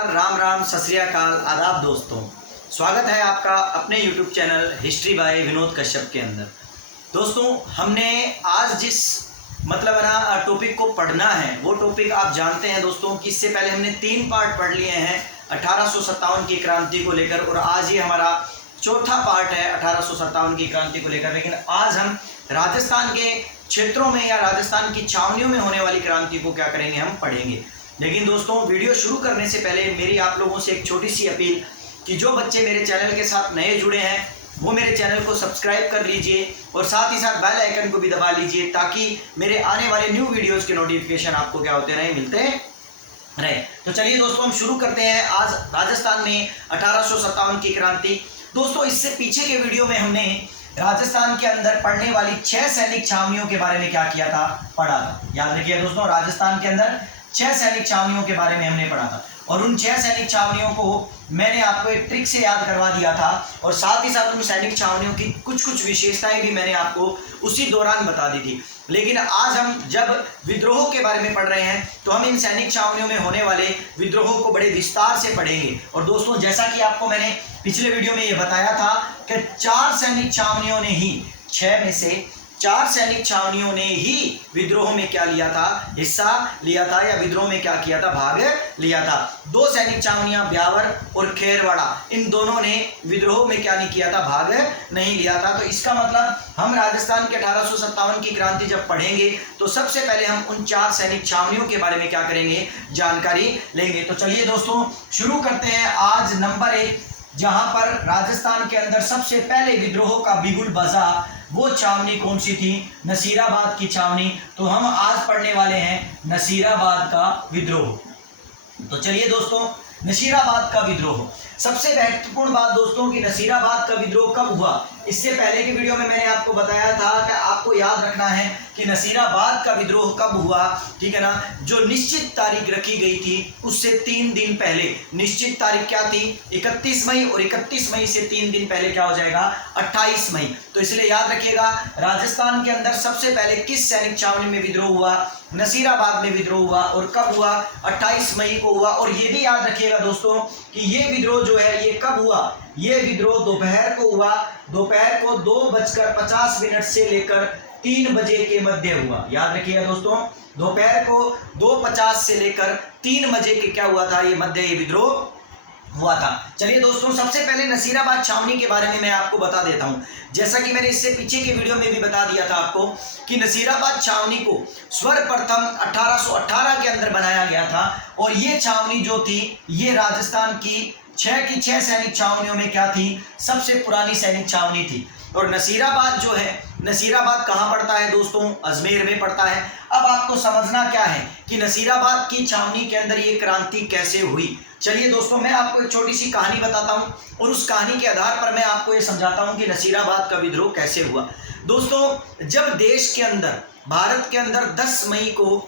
नमस्कार, राम राम, सत श्री अकाल, आदाब दोस्तों। स्वागत है आपका अपने YouTube channel history by Vinod Kashyap के अंदर। दोस्तों, हमने आज जिस टॉपिक को पढ़ना है वो टॉपिक आप जानते हैं दोस्तों कि इससे पहले हमने 3 पार्ट पढ़ लिए हैं 1857 की क्रांति को लेकर, और आज ये हमारा चौथा पार्ट है 1857 की क्रांति को लेकर। लेकिन आज हम राजस्थान के क्षेत्रों में या राजस्थान की छावनियों में होने वाली क्रांति को क्या करेंगे, हम पढ़ेंगे। लेकिन दोस्तों, वीडियो शुरू करने से पहले मेरी आप लोगों से एक छोटी सी अपील कि जो बच्चे मेरे चैनल के साथ नए जुड़े हैं वो मेरे चैनल को सब्सक्राइब कर लीजिए और साथ ही साथ बेल आइकन को भी दबा लीजिए ताकि मेरे आने वाले न्यू वीडियोस के नोटिफिकेशन आपको क्या होते रहे, मिलते रहे। तो चलिए दोस्तों, हम शुरू करते हैं आज राजस्थान में 1857 की क्रांति। दोस्तों, इससे पीछे के वीडियो में हमने राजस्थान के अंदर पड़ने वाली 6 सैनिक छावनियों के बारे में क्या किया था, पढ़ा था। याद रखिए दोस्तों, राजस्थान के अंदर 6 सैनिक छावनियों के बारे में हमने पढ़ा था और उन 6 सैनिक छावनियों को मैंने आपको एक ट्रिक से याद करवा दिया था और साथ ही साथ उन सैनिक छावनियों की कुछ विशेषताएं भी मैंने आपको उसी दौरान बता दी थी। लेकिन आज हम जब विद्रोह के बारे में पढ़ रहे हैं तो हम इन सैनिक छावनियों में होने वाले विद्रोह को बड़े विस्तार से पढ़ेंगे। और दोस्तों, जैसा कि आपको मैंने पिछले वीडियो में ये बताया था कि 4 सैनिक छावनियों ने ही 6 में से 4 सैनिक छावनियों ने ही विद्रोह में क्या लिया था, हिस्सा लिया था या विद्रोह में क्या किया था, भाग लिया था। 2 सैनिक छावनियां ब्यावर और खेरवाड़ा, इन दोनों ने विद्रोह में क्या नहीं किया था, भाग नहीं लिया था। तो इसका मतलब हम राजस्थान के 1857 की क्रांति जब पढ़ेंगे तो सबसे पहले हम उन 4 सैनिक छावनियों के बारे में क्या करेंगे, जानकारी लेंगे। तो चलिए दोस्तों, शुरू करते हैं आज नंबर 1, जहां पर राजस्थान के अंदर सबसे पहले विद्रोह का बिगुल बजा। वो छावनी कौन सी थी, नसीराबाद की छावनी। तो हम आज पढ़ने वाले हैं नसीराबाद का विद्रोह। तो चलिए दोस्तों, नसीराबाद का विद्रोह, सबसे महत्वपूर्ण बात दोस्तों कि नसीराबाद का विद्रोह कब हुआ। इससे पहले की वीडियो में मैंने आपको बताया था कि आपको याद रखना है कि नसीराबाद का विद्रोह कब हुआ, ठीक है ना। जो निश्चित तारीख रखी गई थी उससे 3 दिन पहले, निश्चित तारीख क्या थी, 31 मई, और 31 मई से 3 दिन पहले क्या हो जाएगा, 28 मई। तो इसलिए याद रखिएगा, राजस्थान के अंदर सबसे पहले किस सैनिक छावनी में विद्रोह हुआ, नसीराबाद में विद्रोह हुआ। और कब हुआ, 28 मई को हुआ। और ये भी याद रखिएगा दोस्तों कि ये विद्रोह जो है ये कब हुआ, ये विद्रोह दोपहर को हुआ। दोपहर को 2:50 से लेकर 3 बजे के मध्य हुआ। याद रखिएगा दोस्तों, दोपहर को 2:50 से लेकर 3 बजे के क्या हुआ था, ये मध्य ये विद्रोह हुआ था। चलिए दोस्तों, सबसे पहले नसीराबाद छावनी के बारे में मैं आपको बता देता हूं। जैसा कि मैंने इससे पीछे के वीडियो में भी बता दिया था आपको कि नसीराबाद छावनी को सर्वप्रथम 1818 के अंदर बनाया गया था। और ये छावनी जो थी ये राजस्थान की 6 सैनिक छावनियों में क्या थी, सबसे पुरानी सैनिक छावनी थी। और नसीराबाद जो है, नसीराबाद कहाँ पड़ता है दोस्तों, अजमेर में पड़ता है। अब आपको समझना क्या है कि नसीराबाद की छावनी के अंदर ये क्रांति कैसे हुई। चलिए दोस्तों, मैं आपको एक छोटी सी कहानी बताता हूँ और उस कहानी के आधार पर मैं आपको ये समझाता हूँ कि नसीराबाद का विद्रोह कैसे हुआ। दोस्तों, जब देश के अंदर, भारत के अंदर 10 मई को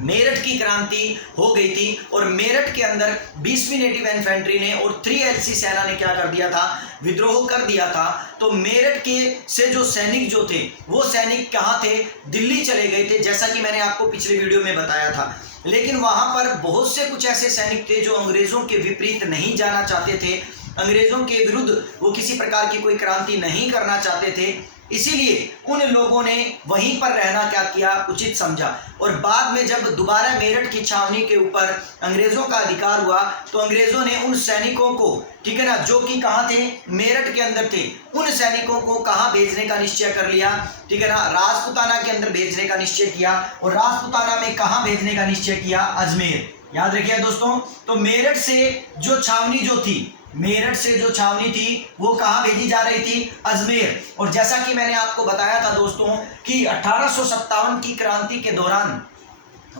मेरठ की क्रांति हो गई थी और मेरठ के अंदर 20वीं नेटिव इन्फेंट्री ने और 3LC सेना ने क्या कर दिया था, विद्रोह कर दिया था। तो मेरठ के से जो सैनिक जो थे वो सैनिक कहाँ थे, दिल्ली चले गए थे, जैसा कि मैंने आपको पिछले वीडियो में बताया था। लेकिन वहां पर बहुत से कुछ ऐसे सैनिक थे जो अंग्रेजों के विपरीत नहीं जाना चाहते थे, अंग्रेजों के विरुद्ध वो किसी प्रकार की कोई क्रांति नहीं करना चाहते थे। इसीलिए उन लोगों ने वहीं पर रहना क्या किया, उचित समझा। और बाद में जब दोबारा मेरठ की छावनी के ऊपर अंग्रेजों का अधिकार हुआ तो अंग्रेजों ने उन सैनिकों को, ठीक है ना, जो कि कहाँ थे, मेरठ के अंदर थे, उन सैनिकों को कहाँ भेजने का निश्चय कर लिया, ठीक है ना, राजपुताना के अंदर भेजने का निश्चय किया। और राजपुताना में कहाँ भेजने का निश्चय किया, अजमेर। याद रखिए दोस्तों, तो मेरठ से जो छावनी जो थी, मेरठ से जो छावनी थी वो कहाँ भेजी जा रही थी, अजमेर। और जैसा कि मैंने आपको बताया था दोस्तों कि 1857 की क्रांति के दौरान,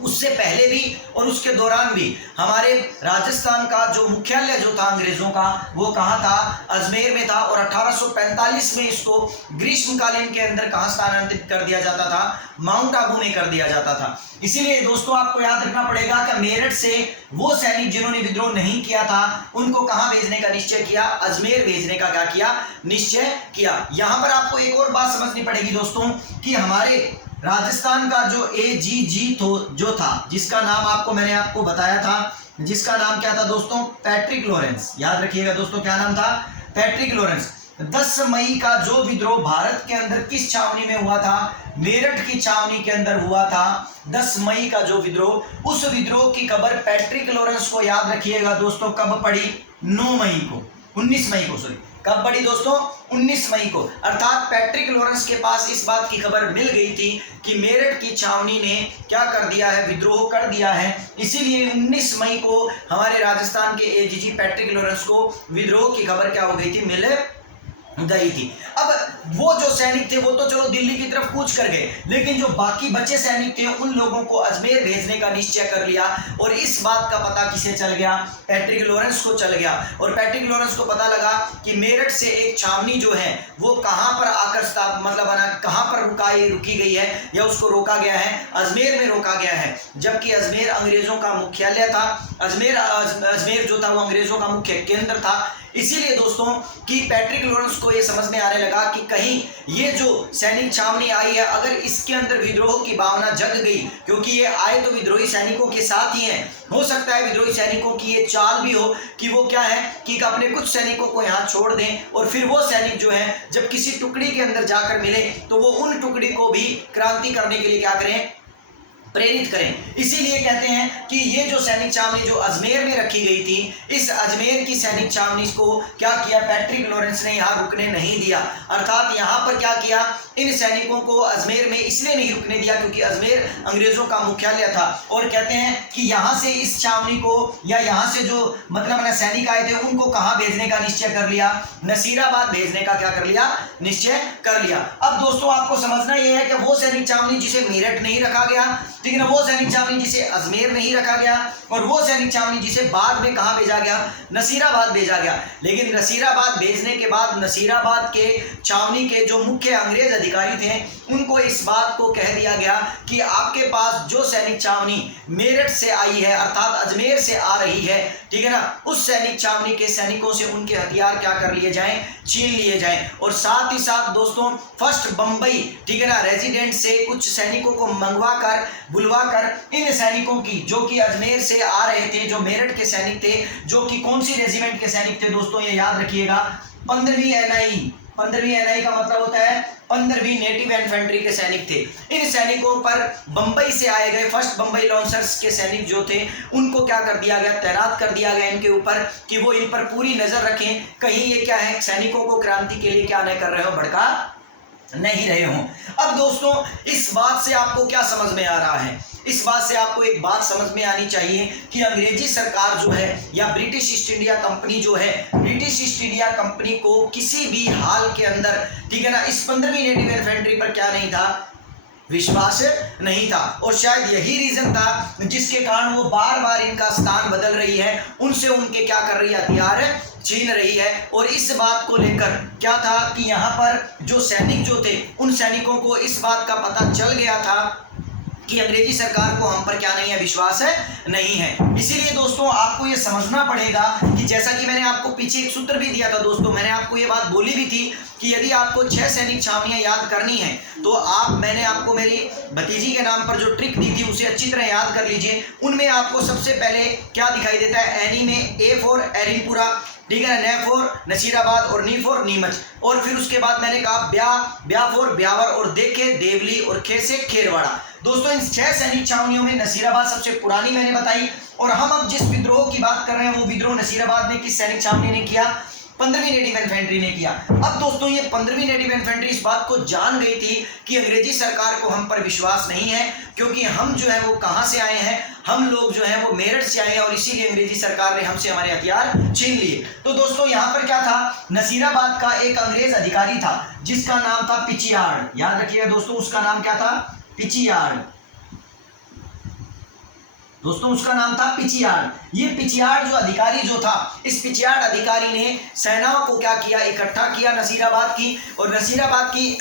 उससे पहले भी और उसके दौरान भी हमारे राजस्थान का जो मुख्यालय जो था अंग्रेजों का वो कहाँ था, अजमेर में था। और 1845 में इसको ग्रीष्मकालीन के अंदर कहाँ स्थानांतरित कर दिया जाता था, माउंट आबू में कर दिया जाता था। इसीलिए दोस्तों आपको याद रखना पड़ेगा कि मेरठ से वो सैनिक जिन्होंने विद्रोह नहीं किया था उनको कहाँ भेजने का निश्चय किया, अजमेर भेजने का क्या किया, निश्चय किया। यहाँ पर आपको एक और बात समझनी पड़ेगी दोस्तों कि हमारे राजस्थान का जो AGG जो था, जिसका नाम मैंने आपको बताया था जिसका नाम क्या था दोस्तों, पैट्रिक लॉरेंस। याद रखिएगा दोस्तों, क्या नाम था, पैट्रिक लॉरेंस। 10 मई का जो विद्रोह भारत के अंदर किस छावनी में हुआ था, मेरठ की छावनी के अंदर हुआ था। 10 मई का जो विद्रोह, उस विद्रोह की खबर पैट्रिक लॉरेंस को, याद रखिएगा दोस्तों, कब पड़ी, 9 मई को, 19 मई को, सॉरी, कब पड़ी दोस्तों, 19 मई को। अर्थात पैट्रिक लॉरेंस के पास इस बात की खबर मिल गई थी कि मेरठ की छावनी ने क्या कर दिया है, विद्रोह कर दिया है। इसीलिए 19 मई को हमारे राजस्थान के एडीजी पैट्रिक लॉरेंस को विद्रोह की खबर क्या हो गई थी, मिल गई थी। अब वो जो सैनिक थे वो तो चलो दिल्ली की तरफ कूच कर गए, लेकिन जो बाकी बचे सैनिक थे उन लोगों को अजमेर भेजने का निश्चय कर लिया। और इस बात का पता किसे चल गया, पैट्रिक लॉरेंस को चल गया। और पैट्रिक लॉरेंस को पता लगा कि मेरठ से एक छावनी जो है वो कहां पर आकर मतलब कहां पर रुकी गई है या उसको रोका गया है, अजमेर में रोका गया है। जबकि अजमेर अंग्रेजों का मुख्यालय था, अजमेर जो था वो अंग्रेजों का मुख्य केंद्र था। इसीलिए दोस्तों कि पैट्रिक लॉरेंस को यह समझ में आने लगा कि कहीं ये जो सैनिक छावनी आई है, अगर इसके अंदर विद्रोह की भावना जग गई, क्योंकि ये आए तो विद्रोही सैनिकों के साथ ही हैं, हो सकता है विद्रोही सैनिकों की ये चाल भी हो कि वो क्या है कि अपने कुछ सैनिकों को यहाँ छोड़ दें और फिर वो सैनिक जो है जब किसी टुकड़ी के अंदर जाकर मिले तो वो उन टुकड़ी को भी क्रांति करने के लिए क्या करें, प्रेरित करें। इसीलिए कहते हैं कि ये जो सैनिक छावनी जो अजमेर में रखी गई थी, इस अजमेर की सैनिक छावनी को क्या किया, पैट्रिक लॉरेंस ने यहाँ रुकने नहीं दिया। अर्थात यहाँ पर क्या किया, इन सैनिकों को अजमेर में इसलिए नहीं रुकने दिया क्योंकि अजमेर अंग्रेजों का मुख्यालय था। और कहते हैं कि यहाँ से इस छावनी को या यहाँ से जो मतलब सैनिक आए थे उनको कहाँ भेजने का निश्चय कर लिया, नसीराबाद भेजने का क्या कर लिया, निश्चय कर लिया। अब दोस्तों आपको समझना यह है कि वो सैनिक छावनी जिसे मेरठ नहीं रखा गया, ठीक है ना, वो सैनिक छावनी जिसे अजमेर नहीं रखा गया, और वो सैनिक छावनी जिसे बाद में कहां भेजा गया, नसीराबाद भेजा गया। लेकिन नसीराबाद भेजने के बाद नसीराबाद के छावनी के जो मुख्य अंग्रेज अधिकारी थे उनको इस बात को कह दिया गया कि आपके पास जो सैनिक छावनी मेरठ से आई है अर्थात अजमेर से आ रही है, ठीक है ना, उस सैनिक छावनी के सैनिकों से उनके हथियार क्या कर लिए जाएं, छीन लिए जाएं। और साथ ही साथ दोस्तों फर्स्ट बंबई, ठीक है ना, रेजिडेंट से कुछ सैनिकों को मंगवा कर बुलवा कर इन सैनिकों की जो कि अजमेर से आ रहे थे, जो मेरठ के सैनिक थे, जो कि कौन सी रेजिमेंट के सैनिक थे दोस्तों, ये याद रखिएगा, 15वीं एनआई। 15वीं एनआई का मतलब होता है 15वीं नेटिव इन्फेंट्री के सैनिक थे। इन सैनिकों पर बंबई से आए गए फर्स्ट बंबई लॉन्चर्स के सैनिक जो थे उनको क्या कर दिया गया, तैनात कर दिया गया इनके ऊपर कि वो इन पर पूरी नजर रखें, कहीं ये क्या है, सैनिकों को क्रांति के लिए क्या नहीं कर रहे हो, भड़का नहीं रहे हों। अब दोस्तों इस बात से आपको क्या समझ में आ रहा है, इस बात से आपको एक बात समझ में आनी चाहिए कि अंग्रेजी सरकार जो है या ब्रिटिश ईस्ट इंडिया कंपनी जो है, ब्रिटिश ईस्ट इंडिया कंपनी को किसी भी हाल के अंदर, ठीक है ना, इस 15वीं नेटिव इन्फेंट्री पर क्या नहीं था, विश्वास नहीं था। और शायद यही रीजन था जिसके कारण वो बार बार इनका स्थान बदल रही है, उनसे उनके क्या कर रही है, हथियार छीन रही है। और इस बात को लेकर क्या था कि यहाँ पर जो सैनिक जो थे उन सैनिकों को इस बात का पता चल गया था कि अंग्रेजी सरकार को हम पर क्या नहीं है, विश्वास नहीं है। इसीलिए दोस्तों आपको ये समझना पड़ेगा कि जैसा कि मैंने आपको पीछे एक सूत्र भी दिया था दोस्तों, मैंने आपको ये बात बोली भी थी कि यदि आपको 6 सैनिक छावनियां याद करनी है तो मैंने आपको मेरी भतीजी के नाम पर जो ट्रिक दी थी उसे अच्छी तरह याद कर लीजिए। उनमें आपको सबसे पहले क्या दिखाई देता है, एनी में ए फॉर एरिनपुरा, ठीक है, ने फॉर नसीराबाद और नी फॉर नीमच। और फिर उसके बाद मैंने कहा ब्या फॉर ब्यावर और देखे देवली और खे से खेरवाड़ा। दोस्तों इन 6 सैनिक छावनियों में नसीराबाद सबसे पुरानी मैंने बताई। और हम अब जिस विद्रोह की बात कर रहे हैं वो विद्रोह नसीराबाद में किस सैनिक छावनी ने किया, 15वीं नेटिव इन्फेंट्री ने किया। अब दोस्तों ये 15वीं नेटिव इन्फेंट्री इस बात को जान गई थी कि अंग्रेजी सरकार को हम पर विश्वास नहीं है, क्योंकि हम जो है वो कहां से आए हैं, हम लोग जो है वो मेरठ से आए हैं और इसीलिए अंग्रेजी सरकार ने हमसे हमारे हथियार छीन लिए। तो दोस्तों यहाँ पर क्या था, नसीराबाद का एक अंग्रेज अधिकारी था जिसका नाम था पिचियार्ड। याद रखिएगा दोस्तों उसका नाम क्या था, पिचियार्ड। दोस्तों उसका नाम था पिचियार्ड। ये पिचियार्ड जो अधिकारी जो था, इस पिचियार्ड अधिकारी ने सेनाओं को क्या किया, इकट्ठा किया नसीराबाद की, और नसीराबाद की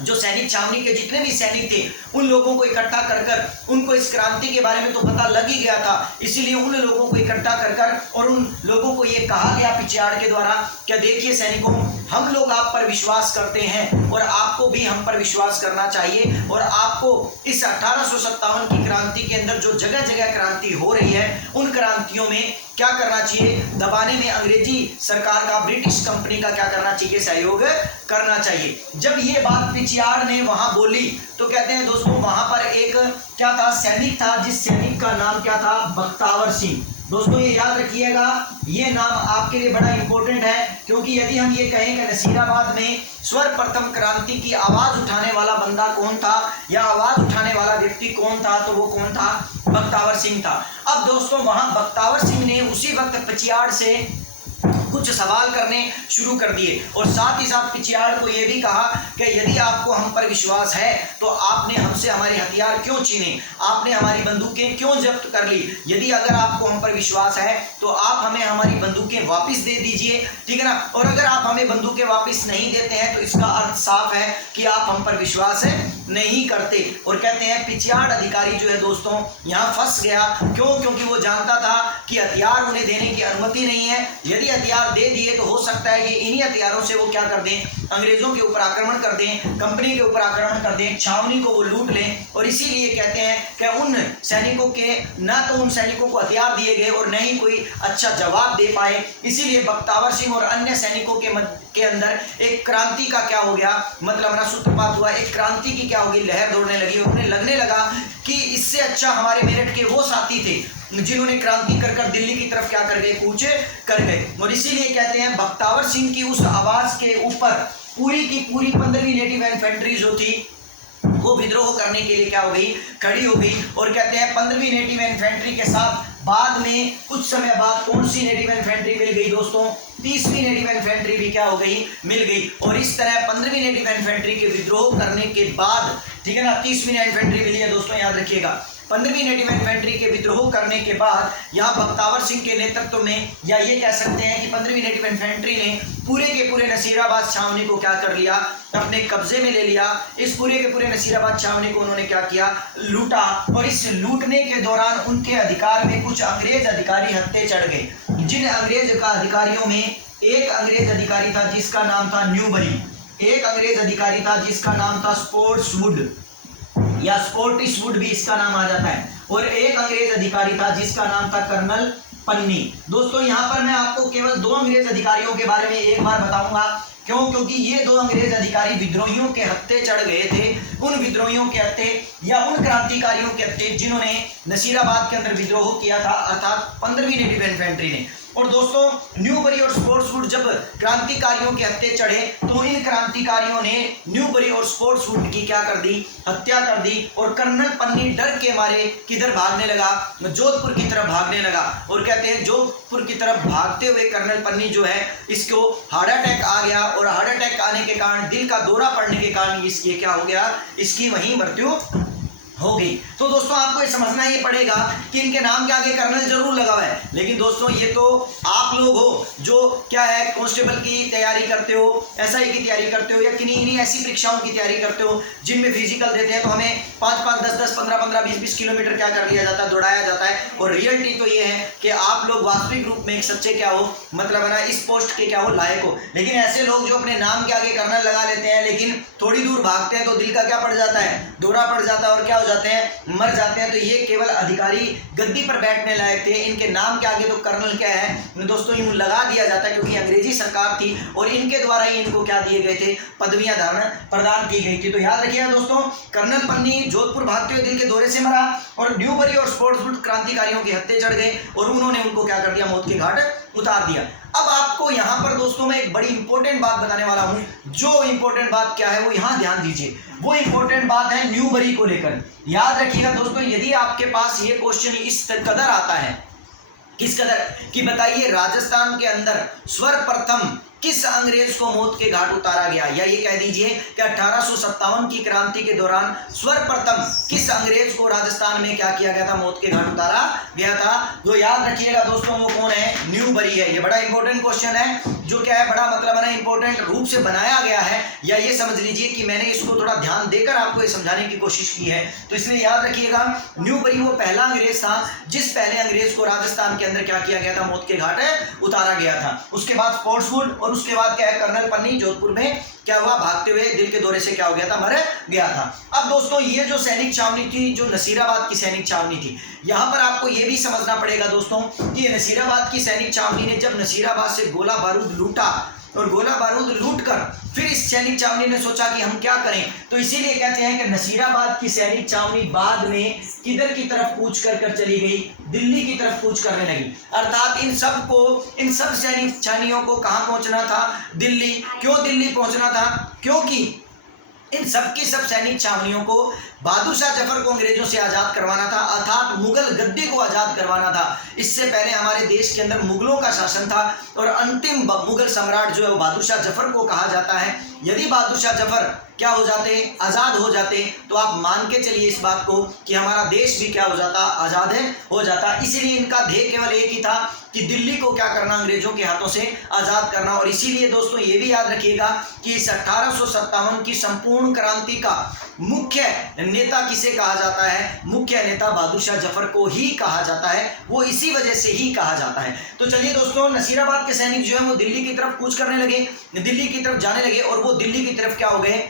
जो सैनिक छावनी के जितने भी सैनिक थे उन लोगों को इकट्ठा कर कर उनको इस क्रांति के बारे में तो पता लग ही गया था, इसीलिए उन लोगों को इकट्ठा कर कर और उन लोगों को ये कहा गया पिछाड़ के द्वारा, क्या देखिए सैनिकों, हम लोग आप पर विश्वास करते हैं और आपको भी हम पर विश्वास करना चाहिए, और आपको इस 1857 की क्रांति के अंदर जो जगह जगह क्रांति हो रही है उन क्रांतियों में क्या करना चाहिए, दबाने में अंग्रेजी सरकार का, ब्रिटिश कंपनी का क्या करना चाहिए, सहयोग करना चाहिए। जब ये बात पिछाड़ ने वहां बोली तो कहते हैं दोस्तों वहां पर एक क्या था, सैनिक था, जिस सैनिक का नाम क्या था, बख्तावर सिंह। दोस्तों ये याद रखिएगा, ये नाम आपके लिए बड़ा इंपॉर्टेंट है, क्योंकि यदि हम ये कहें कि नसीराबाद में सर्वप्रथम क्रांति की आवाज उठाने वाला बंदा कौन था या आवाज उठाने वाला व्यक्ति कौन था, तो वो कौन था, बख्तावर सिंह था। अब दोस्तों वहां बख्तावर सिंह ने उसी वक्त पिछाड़ से कुछ सवाल करने शुरू कर दिए, और साथ ही साथ पिछाड़ को यह भी कहा कि यदि आपको हम पर विश्वास है तो आपने हमसे हमारे हथियार क्यों छीने, आपने हमारी बंदूकें क्यों जब्त कर ली, यदि अगर आपको हम पर विश्वास है तो आप हमें हमारी बंदूकें वापस दे दीजिए, ठीक है ना, और अगर आप हमें बंदूकें वापस नहीं देते हैं तो इसका अर्थ साफ है कि आप हम पर विश्वास नहीं करते। और कहते हैं पिछाड़ अधिकारी जो है दोस्तों यहाँ फंस गया, क्यों, क्योंकि वो जानता था कि हथियार उन्हें देने की अनुमति नहीं है, यदि हथियार दे दिए तो हो सकता है कि इन्हीं हथियारों से वो क्या कर दें, अंग्रेजों के ऊपर आक्रमण कर दें, कंपनी के ऊपर आक्रमण कर दें, छावनी को वो लूट लें, और इसीलिए कहते हैं कि उन सैनिकों के ना तो उन सैनिकों को हथियार दिए गए और न ही कोई अच्छा जवाब दे पाए, इसीलिए बख्तावर सिंह और अन्य सैनिकों के अंदर एक क्रांति का क्या हो गया, मतलब ना सूत्रपात हुआ, एक क्रांति की क्या होगी, लहर दौड़ने लगी। उन्हें लगने लगा कि इससे अच्छा हमारे मेरठ के वो साथी थे जिन्होंने क्रांति कर कर दिल्ली की तरफ क्या कर गए, कूच कर गए, और इसीलिए कहते हैं बख्तावर सिंह की उस आवाज के ऊपर पूरी की पूरी 15वीं नेटिव इन्फेंट्री जो थी वो विद्रोह करने के लिए क्या हो गई, खड़ी हो गई। और कहते हैं 15वीं नेटिव इन्फेंट्री के साथ बाद में कुछ समय बाद कौन सी नेटिव इन्फेंट्री मिल गई दोस्तों, 30वीं नेटिव इन्फेंट्री भी क्या हो गई, मिल गई। और इस तरह 15वीं नेटिव इन्फेंट्री के विद्रोह करने के बाद, ठीक है ना, 30वीं इन्फेंट्री मिली है दोस्तों, याद रखिएगा। 15वीं नेटिव इन्फेंट्री के विद्रोह करने के बाद यहाँ बख्तावर सिंह के नेतृत्व में, या ये कह सकते हैं कि 15वीं नेटिव इन्फेंट्री ने पूरे के पूरे नसीराबाद छावनी को क्या कर लिया, अपने कब्जे में ले लिया। इस पूरे के पूरे नसीराबाद छावनी को उन्होंने क्या किया, लूटा, और इस लूटने के दौरान उनके अधिकार में कुछ अंग्रेज अधिकारी हत्थे चढ़ गए। जिन अंग्रेज का अधिकारियों में एक अंग्रेज अधिकारी था जिसका नाम था न्यूबरी, एक अंग्रेज अधिकारी था जिसका नाम था स्पोर्ट्सवुड या स्पोर्टिसवुड भी इसका नाम आ जाता है, और एक अंग्रेज अधिकारी था जिसका नाम था कर्नल पन्नी। दोस्तों यहाँ पर मैं आपको केवल 2 अंग्रेज अधिकारियों के बारे में एक बार बताऊंगा, क्यों, क्योंकि ये 2 अंग्रेज अधिकारी विद्रोहियों के हत्थे चढ़ गए थे, उन विद्रोहियों के हत्थे या उन क्रांतिकारियों के हत्थे जिन्होंने नसीराबाद के अंदर विद्रोह किया था, अर्थात 15वीं नेटिव इन्फेंट्री ने। और दोस्तों न्यूबरी और स्पोर्ट्सवुड जब क्रांतिकारियों के हत्थे चढ़े तो इन क्रांतिकारियों ने न्यूबरी और स्पोर्ट्सवुड की क्या कर दी, हत्या कर दी, और कर्नल पन्नी डर के मारे किधर भागने लगा, जोधपुर की तरफ भागने लगा। और कहते हैं जोधपुर की तरफ भागते हुए कर्नल पन्नी जो है इसको हार्ट अटैक आ गया, और हार्ट अटैक आने के कारण, दिल का दौरा पड़ने के कारण इसकी क्या हो गया, इसकी वहीं मृत्यु हो गई। तो दोस्तों आपको ये समझना ही पड़ेगा कि इनके नाम के आगे कर्नल जरूर लगा हुआ है, लेकिन दोस्तों ये तो आप लोग हो जो क्या है कांस्टेबल की तैयारी करते हो, एसआई की तैयारी करते हो, या किन्हीं ऐसी परीक्षाओं की तैयारी करते हो जिनमें फिजिकल देते हैं तो हमें 5-5, 10-10, 15-15, 20-20 किलोमीटर क्या कर लिया जाता है, दौड़ाया जाता है। और रियलिटी तो ये है कि आप लोग वास्तविक रूप में एक सच्चे क्या हो, मतलब है ना, इस पोस्ट के क्या हो, लायक हो। लेकिन ऐसे लोग जो अपने नाम के आगे कर्नल लगा लेते हैं लेकिन थोड़ी दूर भागते हैं तो दिल का क्या पड़ जाता है, दौरा पड़ जाता है, और क्या जाते हैं, मर जाते हैं। तो ये केवल अधिकारी गद्दी पर बैठने लायक थे, इनके नाम के आगे तो कर्नल क्या है दोस्तों यूं लगा दिया जाता है, क्योंकि अंग्रेजी सरकार थी और इनके द्वारा ही इनको क्या दिए गए थे, पदवियां धारण प्रदान की गई थी। तो याद रखिएगा दोस्तों, कर्नल पन्नी जोधपुर भागते हुए दिल के दौरे से मरा, और न्यूबरी और स्पोर्ट्सवुड क्रांतिकारियों के हत्थे चढ़ गए और उन्होंने उनको क्या कर दिया, मौत के घाट उतार दिया। अब आपको यहां पर दोस्तों मैं एक बड़ी इंपॉर्टेंट बात बताने वाला हूं, जो इंपॉर्टेंट बात क्या है वो यहां ध्यान दीजिए। वो इंपॉर्टेंट बात है न्यूबरी को लेकर। याद रखिएगा दोस्तों, यदि आपके पास ये क्वेश्चन इस कदर आता है, किस कदर कि बताइए राजस्थान के अंदर सर्वप्रथम किस अंग्रेज को मौत के घाट उतारा गया, या ये कह दीजिए कि 1857 की क्रांति के दौरान सर्वप्रथम किस अंग्रेज को राजस्थान में क्या किया गया था, मौत के घाट उतारा गया था। तो याद रखिएगा दोस्तों, वो कौन है, न्यूबरी है। ये बड़ा इंपॉर्टेंट क्वेश्चन है जो क्या है बड़ा मतलब है ना इंपॉर्टेंट रूप से बनाया गया है, या ये समझ लीजिए कि मैंने इसको थोड़ा ध्यान देकर आपको ये समझाने की कोशिश की है। तो इसलिए याद रखिएगा, न्यूबरी वो पहला अंग्रेज था जिस पहले अंग्रेज को राजस्थान के अंदर क्या किया गया था, मौत के घाट उतारा गया था। उसके बाद स्पोर्ट्सवुड और उसके बाद क्या है कर्नल पन्नी जोधपुर में क्या हुआ, भागते हुए दिल के दौरे से क्या हो गया था, मर गया था। अब दोस्तों ये जो सैनिक छावनी थी, जो नसीराबाद की सैनिक छावनी थी, यहां पर आपको ये भी समझना पड़ेगा दोस्तों कि ये नसीराबाद की सैनिक छावनी ने जब नसीराबाद से गोला बारूद लूटा और गोला बारूद लूटकर फिर इस सैनिक छावनी ने सोचा कि हम क्या करें, तो इसीलिए कहते हैं कि नसीराबाद की सैनिक छावनी बाद में किधर की तरफ कूच कर चली गई, दिल्ली की तरफ कूच करने लगी। अर्थात इन सब सैनिक छावनियों को कहां पहुंचना था, दिल्ली। क्यों दिल्ली पहुंचना था, क्योंकि इन सब की सब सैनिक छावनियों को बहादुर शाह जफर को अंग्रेजों से आजाद करवाना था, अर्थात मुगल गद्दी को आजाद करवाना था। इससे पहले हमारे देश के अंदर मुगलों का शासन था और अंतिम मुगल सम्राट जो है वो बहादुर शाह जफर को कहा जाता है। यदि बहादुर शाह जफर क्या हो जाते, आजाद हो जाते, तो आप मान के चलिए इस बात को कि हमारा देश भी क्या हो जाता, आजाद हो जाता। इसीलिए इनका ध्येय केवल एक ही था कि दिल्ली को क्या करना, अंग्रेजों के हाथों से आजाद करना। और इसीलिए दोस्तों ये भी याद रखिएगा कि इस 1857 की संपूर्ण क्रांति का मुख्य नेता किसे कहा जाता है, मुख्य नेता बहादुर शाह जफर को ही कहा जाता है, वो इसी वजह से ही कहा जाता है। तो चलिए दोस्तों, नसीराबाद के सैनिक जो है वो दिल्ली की तरफ कूच करने लगे, दिल्ली की तरफ जाने लगे और वो दिल्ली की तरफ क्या हो गए,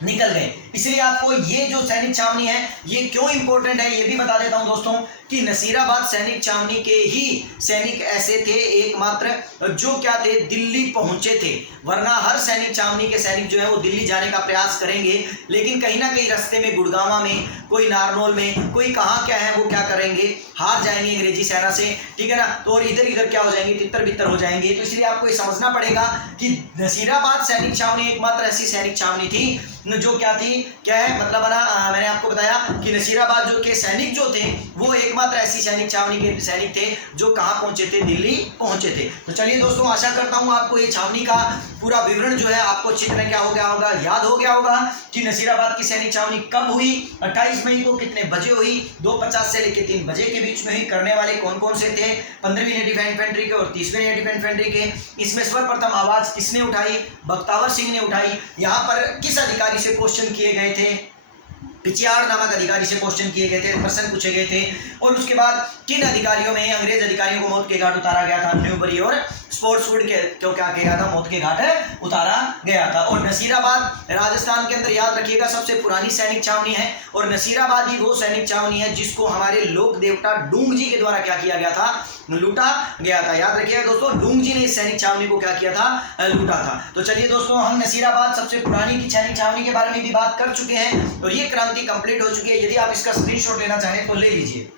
निकल गए। इसलिए आपको ये जो सैनिक छावनी है ये क्यों इंपॉर्टेंट है ये भी बता देता हूं दोस्तों कि नसीराबाद सैनिक छावनी के ही सैनिक ऐसे थे एकमात्र जो क्या थे, दिल्ली पहुंचे थे। वरना हर सैनिक छावनी के सैनिक जो है वो दिल्ली जाने का प्रयास करेंगे, लेकिन कहीं ना कहीं रास्ते में गुड़गांवा में, कोई नारनौल में, कोई कहाँ क्या है वो क्या करेंगे, हार जाएंगे अंग्रेजी सेना से, ठीक है ना। तो और इधर इधर क्या हो जाएंगे, तितर बितर हो जाएंगे। तो इसलिए आपको ये समझना पड़ेगा कि नसीराबाद सैनिक छावनी एकमात्र ऐसी सैनिक छावनी थी जो क्या थी, क्या है मतलब ना, मैंने आपको बताया कि नसीराबाद जो के सैनिक जो थे वो एकमात्र ऐसी सैनिक छावनी के सैनिक थे जो कहां पहुंचे थे, दिल्ली पहुंचे थे। तो चलिए दोस्तों, आशा करता हूं आपको ये छावनी का पूरा विवरण जो है आपको अच्छी तरह क्या हो गया होगा, याद हो गया होगा कि नसीराबाद की सैनिक छावनी कब हुई, 28 मई को कितने बजे हुई, 2:50 से लेकर 3 बजे के बीच में हुई। करने वाले कौन कौन से थे, 15वीं नेटिव इन्फेंट्री के और 30वीं नेटिव इन्फेंट्री के। इसमें सर्वप्रथम आवाज किसने उठाई, बख्तावर सिंह ने उठाई। यहाँ पर किस अधिकारी से क्वेश्चन किए गए थे, पिचियाड़ नामक अधिकारी से क्वेश्चन किए गए थे, प्रश्न पूछे गए थे। और उसके बाद किन अधिकारियों में, अंग्रेज अधिकारियों को मौत के घाट उतारा गया था, न्यूबरी और स्पोर्ट्सवुड के क्यों क्या किया था, मौत के घाट उतारा गया था। और नसीराबाद राजस्थान के अंदर याद रखिएगा सबसे पुरानी सैनिक छावनी है और नसीराबाद ही वो सैनिक छावनी है जिसको हमारे लोक देवता डूंग जी के द्वारा क्या किया गया था, लूटा गया था। याद रखिएगा दोस्तों, डूंग जी ने इस सैनिक छावनी को क्या किया था, लूटा था। तो चलिए दोस्तों, हम नसीराबाद सबसे पुरानी की सैनिक छावनी के बारे में भी बात कर चुके हैं और ये क्रांति कंप्लीट हो चुकी है। यदि आप इसका स्क्रीनशॉट लेना चाहें तो ले लीजिए।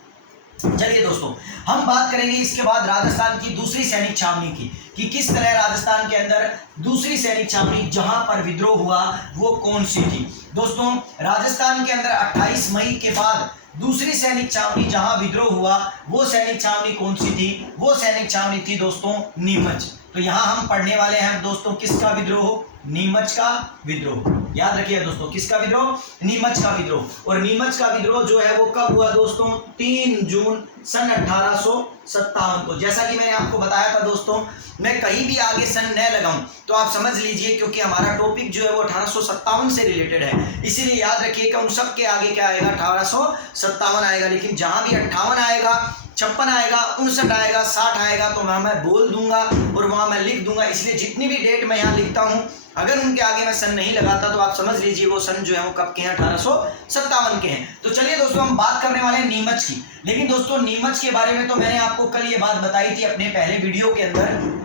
चलिए दोस्तों, हम बात करेंगे इसके बाद राजस्थान की दूसरी सैनिक छावनी की कि किस तरह राजस्थान के अंदर दूसरी सैनिक छावनी जहां पर विद्रोह हुआ वो कौन सी थी। दोस्तों, राजस्थान के अंदर 28 मई के बाद दूसरी सैनिक छावनी जहां विद्रोह हुआ वो सैनिक छावनी कौन सी थी, वो सैनिक छावनी थी दोस्तों नीमच। तो यहां हम पढ़ने वाले हैं दोस्तों किसका विद्रोह, नीमच का विद्रोह। याद रखिएगा दोस्तों, किसका विद्रोह, नीमच का विद्रोह। और नीमच का विद्रोह जो है वो कब हुआ दोस्तों, 3 जून सन 1857 को। जैसा कि मैंने आपको बताया था दोस्तों, मैं कहीं भी आगे सन न लगाऊं तो आप समझ लीजिए क्योंकि हमारा टॉपिक जो है वो 1857 से रिलेटेड है, इसीलिए याद रखिएगा उन सब के आगे क्या आएगा, 1857 आएगा। लेकिन जहां भी 58 आएगा, 56 आएगा, 59 आएगा, 60 आएगा तो वहां मैं बोल दूंगा और वहां मैं लिख दूंगा। इसलिए जितनी भी डेट मैं यहाँ लिखता हूँ अगर उनके आगे मैं सन नहीं लगाता तो आप समझ लीजिए वो सन जो है वो कब के हैं, 1857 के हैं। तो चलिए दोस्तों, हम बात करने वाले हैं नीमच की। लेकिन दोस्तों, नीमच के बारे में तो मैंने आपको कल ये बात बताई थी अपने पहले वीडियो के अंदर,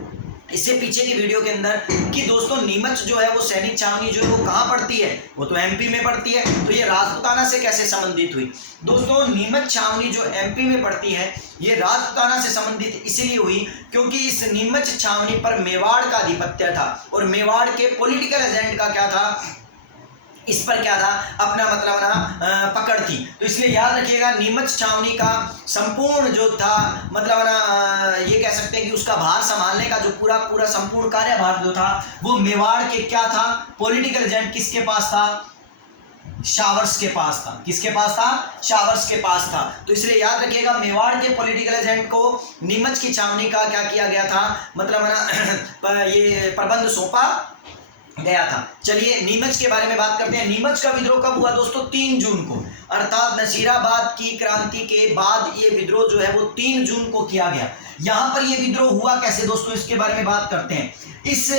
इससे पीछे की वीडियो के अंदर, कि दोस्तों नीमच जो है वो सैनिक छावनी जो है वो कहाँ पड़ती है, वो तो एमपी में पड़ती है। तो ये राजपूताना से कैसे संबंधित हुई दोस्तों, नीमच छावनी जो एमपी में पड़ती है ये राजपूताना से संबंधित इसलिए हुई क्योंकि इस नीमच छावनी पर मेवाड़ का आधिपत्य था और मेवाड़ के पॉलिटिकल एजेंट का क्या था, इस पर क्या था, अपना मतलब ना पकड़ थी। तो इसलिए याद रखिएगा नीमच छावनी का संपूर्ण जो था मतलब ना ये कह सकते हैं कि उसका भार संभालने का जो पूरा संपूर्ण कार्यभार जो था वो मेवाड़ के क्या था, पॉलिटिकल एजेंट किसके पास था, शावर्स के पास था। किसके पास था? शावर्स के पास था। तो इसलिए याद रखिएगा, मेवाड़ के पॉलिटिकल एजेंट को नीमच की छावनी का क्या किया गया था, मतलब है ना ये प्रबंध सौंपा गया था। चलिए नीमच के बारे में बात करते हैं। नीमच का विद्रोह कब हुआ दोस्तों? 3 जून को, अर्थात नसीराबाद की क्रांति के बाद ये विद्रोह जो है वो 3 जून को किया गया। यहां पर ये विद्रोह हुआ कैसे दोस्तों, इसके बारे में बात करते हैं। इस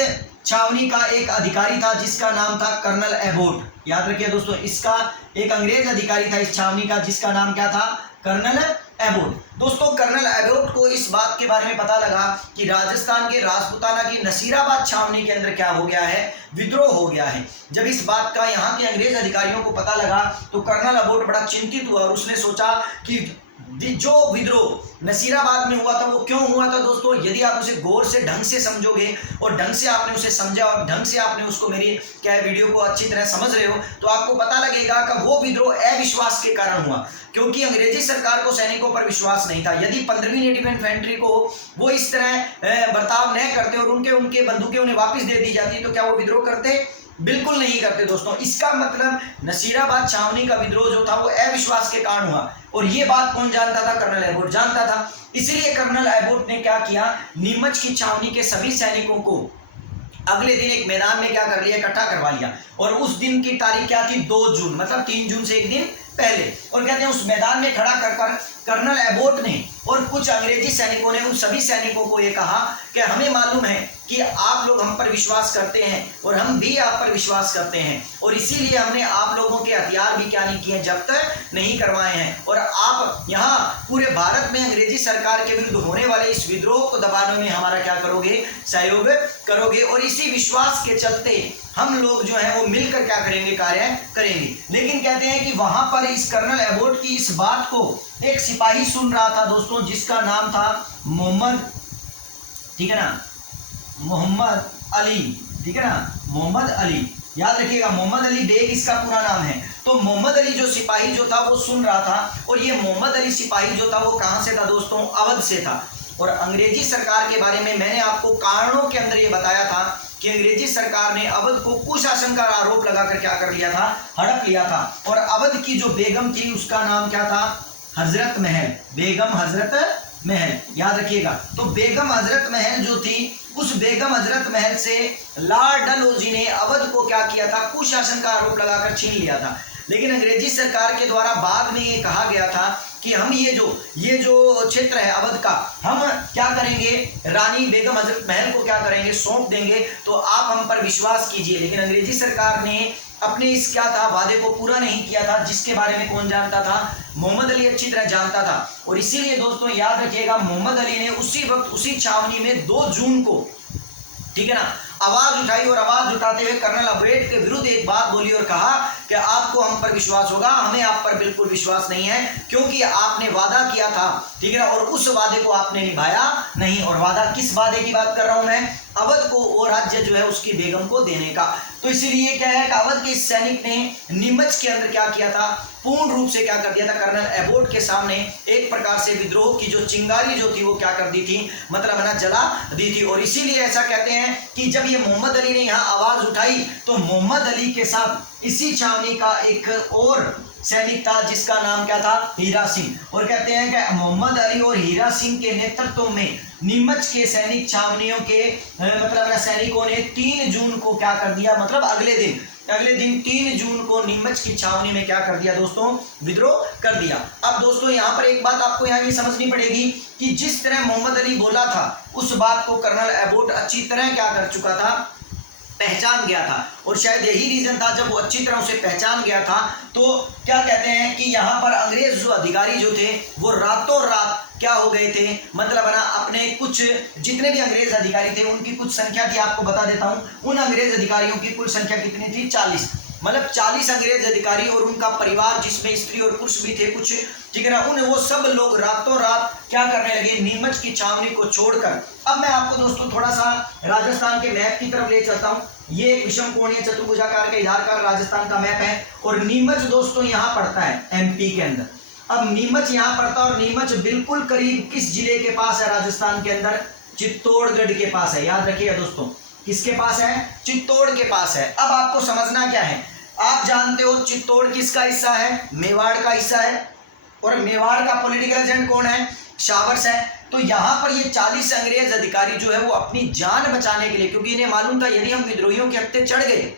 छावनी का एक अधिकारी था जिसका नाम था कर्नल एबोट। याद रखिए दोस्तों, इसका एक अंग्रेज अधिकारी था इस छावनी का, जिसका नाम क्या था? Colonel Abbott. दोस्तों कर्नल एबोट को इस बात के बारे में पता लगा कि राजस्थान के राजपुताना की नसीराबाद छावनी के अंदर क्या हो गया है? विद्रोह हो गया है। जब इस बात का यहाँ के अंग्रेज अधिकारियों को पता लगा तो कर्नल एबोट बड़ा चिंतित हुआ और उसने सोचा कि जो विद्रोह नसीराबाद में हुआ था वो क्यों हुआ था दोस्तों, यदि आप उसे गौर से ढंग से समझोगे और ढंग से आपने उसे समझा और ढंग से आपने उसको मेरी क्या वीडियो को अच्छी तरह समझ रहे हो तो आपको पता लगेगा कि वो विद्रोह अविश्वास के कारण हुआ, क्योंकि अंग्रेजी सरकार को सैनिकों पर विश्वास नहीं था। यदि 15वीं नेटिव इन्फेंट्री को वो इस तरह बर्ताव न करते और उनके बंदूकें उन्हें वापस दे दी जाती तो क्या वो विद्रोह करते? बिल्कुल नहीं करते दोस्तों। इसका मतलब नसीराबाद छावनी का विद्रोह जो था वो अविश्वास के कारण हुआ, और ये बात कौन जानता था? कर्नल एबोट जानता था। इसलिए कर्नल एबोट ने क्या किया, नीमच की छावनी के सभी सैनिकों को अगले दिन एक मैदान में क्या कर लिया, इकट्ठा करवा लिया। और उस दिन की तारीख क्या थी? 2 जून, मतलब 3 जून से एक दिन पहले। और कहते हैं उस मैदान में खड़ा कर कर्नल एबोट ने और कुछ अंग्रेजी सैनिकों ने उन सभी सैनिकों को ये कहा कि हमें मालूम है कि आप लोग हम पर विश्वास करते हैं और हम भी आप पर विश्वास करते हैं, और इसीलिए हमने आप लोगों के हथियार भी क्या नहीं किए, जब्त नहीं करवाए हैं। और आप यहाँ पूरे भारत में अंग्रेजी सरकार के विरुद्ध होने वाले इस विद्रोह को दबाने में हमारा क्या करोगे? सहयोग करोगे। और इसी विश्वास के चलते हम लोग जो है वो मिलकर क्या करेंगे? कार्य करेंगे। लेकिन कहते हैं कि वहां पर इस कर्नल एबोट की इस बात को एक सिपाही सुन रहा था दोस्तों, जिसका नाम था मोहम्मद, ठीक है ना, मोहम्मद अली, ठीक है ना, मोहम्मद अली। याद रखिएगा, मोहम्मद अली बेग इसका पूरा नाम है। तो मोहम्मद अली जो सिपाही जो था वो सुन रहा था, और ये मोहम्मद अली सिपाही जो था वो कहां से था दोस्तों? अवध से था। और अंग्रेजी सरकार के बारे में मैंने आपको कारणों के अंदर ये बताया था कि अंग्रेजी सरकार ने अवध को कुशासन का आरोप लगाकर क्या कर लिया था? हड़प लिया था। और अवध की जो बेगम थी उसका नाम क्या था? हजरत महल, बेगम हजरत महल। याद रखिएगा, तो बेगम हजरत महल जो थी, उस बेगम हजरत महल से लॉर्ड डलहौजी ने अवध को क्या किया था? कुशासन का आरोप लगाकर छीन लिया था। लेकिन अंग्रेजी सरकार के द्वारा बाद में ये कहा गया था कि हम ये जो क्षेत्र है अवध का, हम क्या करेंगे? रानी बेगम हजरत महल को क्या करेंगे? सौंप देंगे, तो आप हम पर विश्वास कीजिए। लेकिन अंग्रेजी सरकार ने अपने इस क्या था वादे को पूरा नहीं किया था, जिसके बारे में कौन जानता था? मोहम्मद अली अच्छी तरह जानता था। और इसीलिए दोस्तों याद रखिएगा, मोहम्मद अली ने उसी वक्त उसी छावनी में 2 जून को, ठीक है ना, आवाज उठाई और आवाज उठाते हुए कर्नल एबोट के विरुद्ध एक बात बोली और कहा कि आपको हम पर विश्वास होगा, हमें आप पर बिल्कुल विश्वास नहीं है, क्योंकि आपने वादा किया था, ठीक है ना, और उस वादे को आपने निभाया नहीं। और वादा किस वादे की बात कर रहा हूं मैं? अवध को वो राज्य जो है उसकी बेगम को देने का। तो इसीलिए क्या है कि अवध के इस सैनिक ने नीमच के अंदर क्या किया था? पूर्ण रूप से क्या कर दिया था? कर्नल एबोट के सामने एक प्रकार से विद्रोह की जो चिंगारी जो थी वो क्या कर दी थी? मतलब ना जला दी थी। और इसीलिए ऐसा कहते हैं कि जब ये मोहम्मद अली ने यहाँ आवाज उठाई तो मोहम्मद अली के साथ इसी छावनी का एक और सैनिक था जिसका नाम क्या था? हीरा सिंह। और कहते हैं कि मोहम्मद अली और हीरा सिंह के नेतृत्व में नीमच के सैनिक छावनियों के मतलब सैनिकों ने 3 जून को क्या कर दिया? मतलब अगले दिन 3 जून को नीमच की छावनी में क्या कर दिया दोस्तों? विद्रोह कर दिया। अब दोस्तों यहाँ पर एक बात आपको यहाँ ये समझनी पड़ेगी कि जिस तरह मोहम्मद अली बोला था उस बात को कर्नल एबोट अच्छी तरह क्या कर चुका था? पहचान गया था। और शायद यही रीजन था, जब वो अच्छी तरह उसे पहचान गया था तो क्या कहते हैं कि यहाँ पर अंग्रेज जो अधिकारी जो थे वो रातों रात क्या हो गए थे? मतलब है ना, अपने कुछ जितने भी अंग्रेज अधिकारी थे उनकी कुछ संख्या थी, आपको बता देता हूं। उन अंग्रेज अधिकारियों की कुल संख्या कितनी थी? 40। मतलब 40 अंग्रेज अधिकारी और उनका परिवार, जिसमें स्त्री और पुरुष भी थे कुछ, ठीक है ना, वो सब लोग रातों रात क्या करने लगे? नीमच की छावनी को छोड़कर। अब मैं आपको दोस्तों थोड़ा सा राजस्थान के मैप की तरफ ले चलता हूँ। ये एक विषम कोणीय चतुर्भुजाकार का इधारकार राजस्थान का मैप है, और नीमच दोस्तों यहाँ पड़ता है एमपी के अंदर। अब नीमच यहाँ पड़ता है, और नीमच बिल्कुल करीब किस जिले के पास है राजस्थान के अंदर? चित्तौड़गढ़ के पास है। याद रखिएगा दोस्तों, किसके पास है? चित्तौड़ के पास है। अब आपको समझना क्या है, आप जानते हो चित्तौड़ किसका हिस्सा है? मेवाड़ का हिस्सा है। और मेवाड़ का पॉलिटिकल एजेंट कौन है? शावर्स है। तो यहाँ पर ये 40 अंग्रेज अधिकारी जो है वो अपनी जान बचाने के लिए, क्योंकि इन्हें मालूम था यदि हम विद्रोहियों के हत्थे चढ़ गए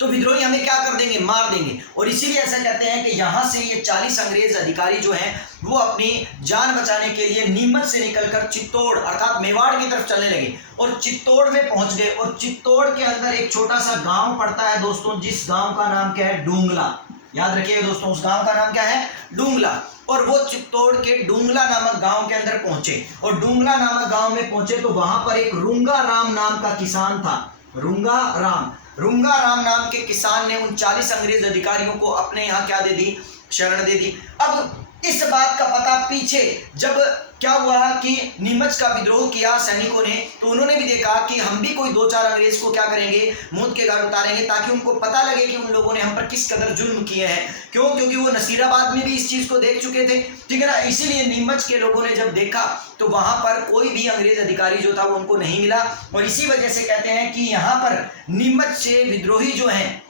तो विद्रोही हमें क्या कर देंगे? मार देंगे। और इसीलिए ऐसा कहते हैं कि यहाँ से ये 40 अंग्रेज अधिकारी जो हैं वो अपनी जान बचाने के लिए नीमच से निकलकर चित्तौड़ अर्थात मेवाड़ की तरफ चलने लगे और चित्तौड़ में पहुंच गए। और चित्तौड़ के अंदर एक छोटा सा गांव पड़ता है दोस्तों, जिस गांव का नाम क्या है? डूंगला। याद रखिएगा दोस्तों, उस गांव का नाम क्या है? डूंगला। और वो चित्तौड़ के डूंगला नामक गांव के अंदर पहुंचे और डूंगला नामक गांव में पहुंचे तो वहां पर एक रुंगा राम नाम का किसान था। रुंगा राम नाम के किसान ने उन 40 अंग्रेज अधिकारियों को अपने यहाँ क्या दे दी? शरण दे दी। अब इस बात का पता पीछे जब क्या हुआ कि नीमच का विद्रोह किया सैनिकों ने, तो उन्होंने भी देखा कि हम भी कोई 2-4 अंग्रेज को क्या करेंगे? मौत के घाट उतारेंगे, ताकि उनको पता लगे कि उन लोगों ने हम पर किस कदर जुल्म किए हैं। क्यों? क्योंकि वो नसीराबाद में भी इस चीज को देख चुके थे, ठीक है ना। इसीलिए नीमच के लोगों ने जब देखा तो वहां पर कोई भी अंग्रेज अधिकारी जो था वो उनको नहीं मिला। और इसी वजह से कहते हैं कि यहाँ पर नीमच से विद्रोही जो है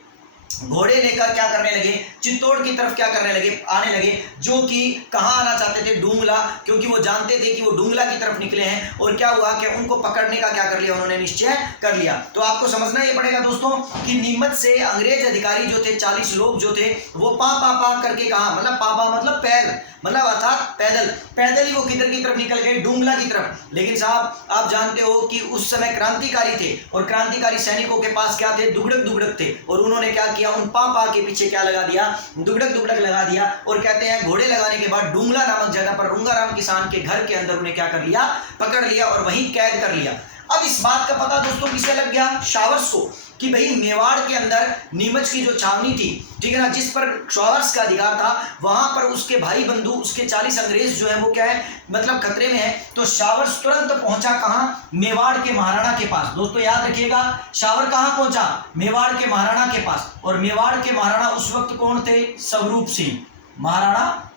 घोड़े लेकर क्या करने लगे? चित्तौड़ की तरफ क्या करने लगे? आने लगे, जो कि कहाँ आना चाहते थे? डूंगला, क्योंकि वो जानते थे कि वो डूंगला की तरफ निकले हैं। और क्या हुआ कि उनको पकड़ने का क्या कर लिया? उन्होंने निश्चय कर लिया। तो आपको समझना ये पड़ेगा दोस्तों कि नीमच से अंग्रेज अधिकारी जो थे 40 लोग जो थे वो पा करके कहा, मतलब पापा मतलब पैर, मतलब अर्थात पैदल ही वो किधर की तरफ निकल गए? डूंगला की तरफ। लेकिन साहब आप जानते हो कि उस समय क्रांतिकारी थे और क्रांतिकारी सैनिकों के पास क्या थे? दुगड़क थे। और उन्होंने क्या किया? उन पापा के पीछे क्या लगा दिया? दुगड़क लगा दिया। और कहते हैं घोड़े लगाने के बाद डूंगला नामक जगह पर रुंगाराम किसान के घर के अंदर उन्हें क्या कर लिया? पकड़ लिया और वहीं कैद कर लिया। अब इस बात का पता दोस्तों किसे लग गया? शावर्स को, कि भाई मेवाड़ के अंदर नीमच की जो छावनी थी, ठीक है ना, जिस पर शावर्स का अधिकार था, वहां पर उसके भाई बंधु उसके 40 अंग्रेज जो है वो क्या है? मतलब खतरे में है। तो शावर्स तुरंत पहुंचा कहां? मेवाड़ के महाराणा के पास। दोस्तों याद रखिएगा, शावर कहां पहुंचा? मेवाड़ के महाराणा के पास। और मेवाड़ के महाराणा उस वक्त कौन थे? स्वरूप सिंह। महाराणा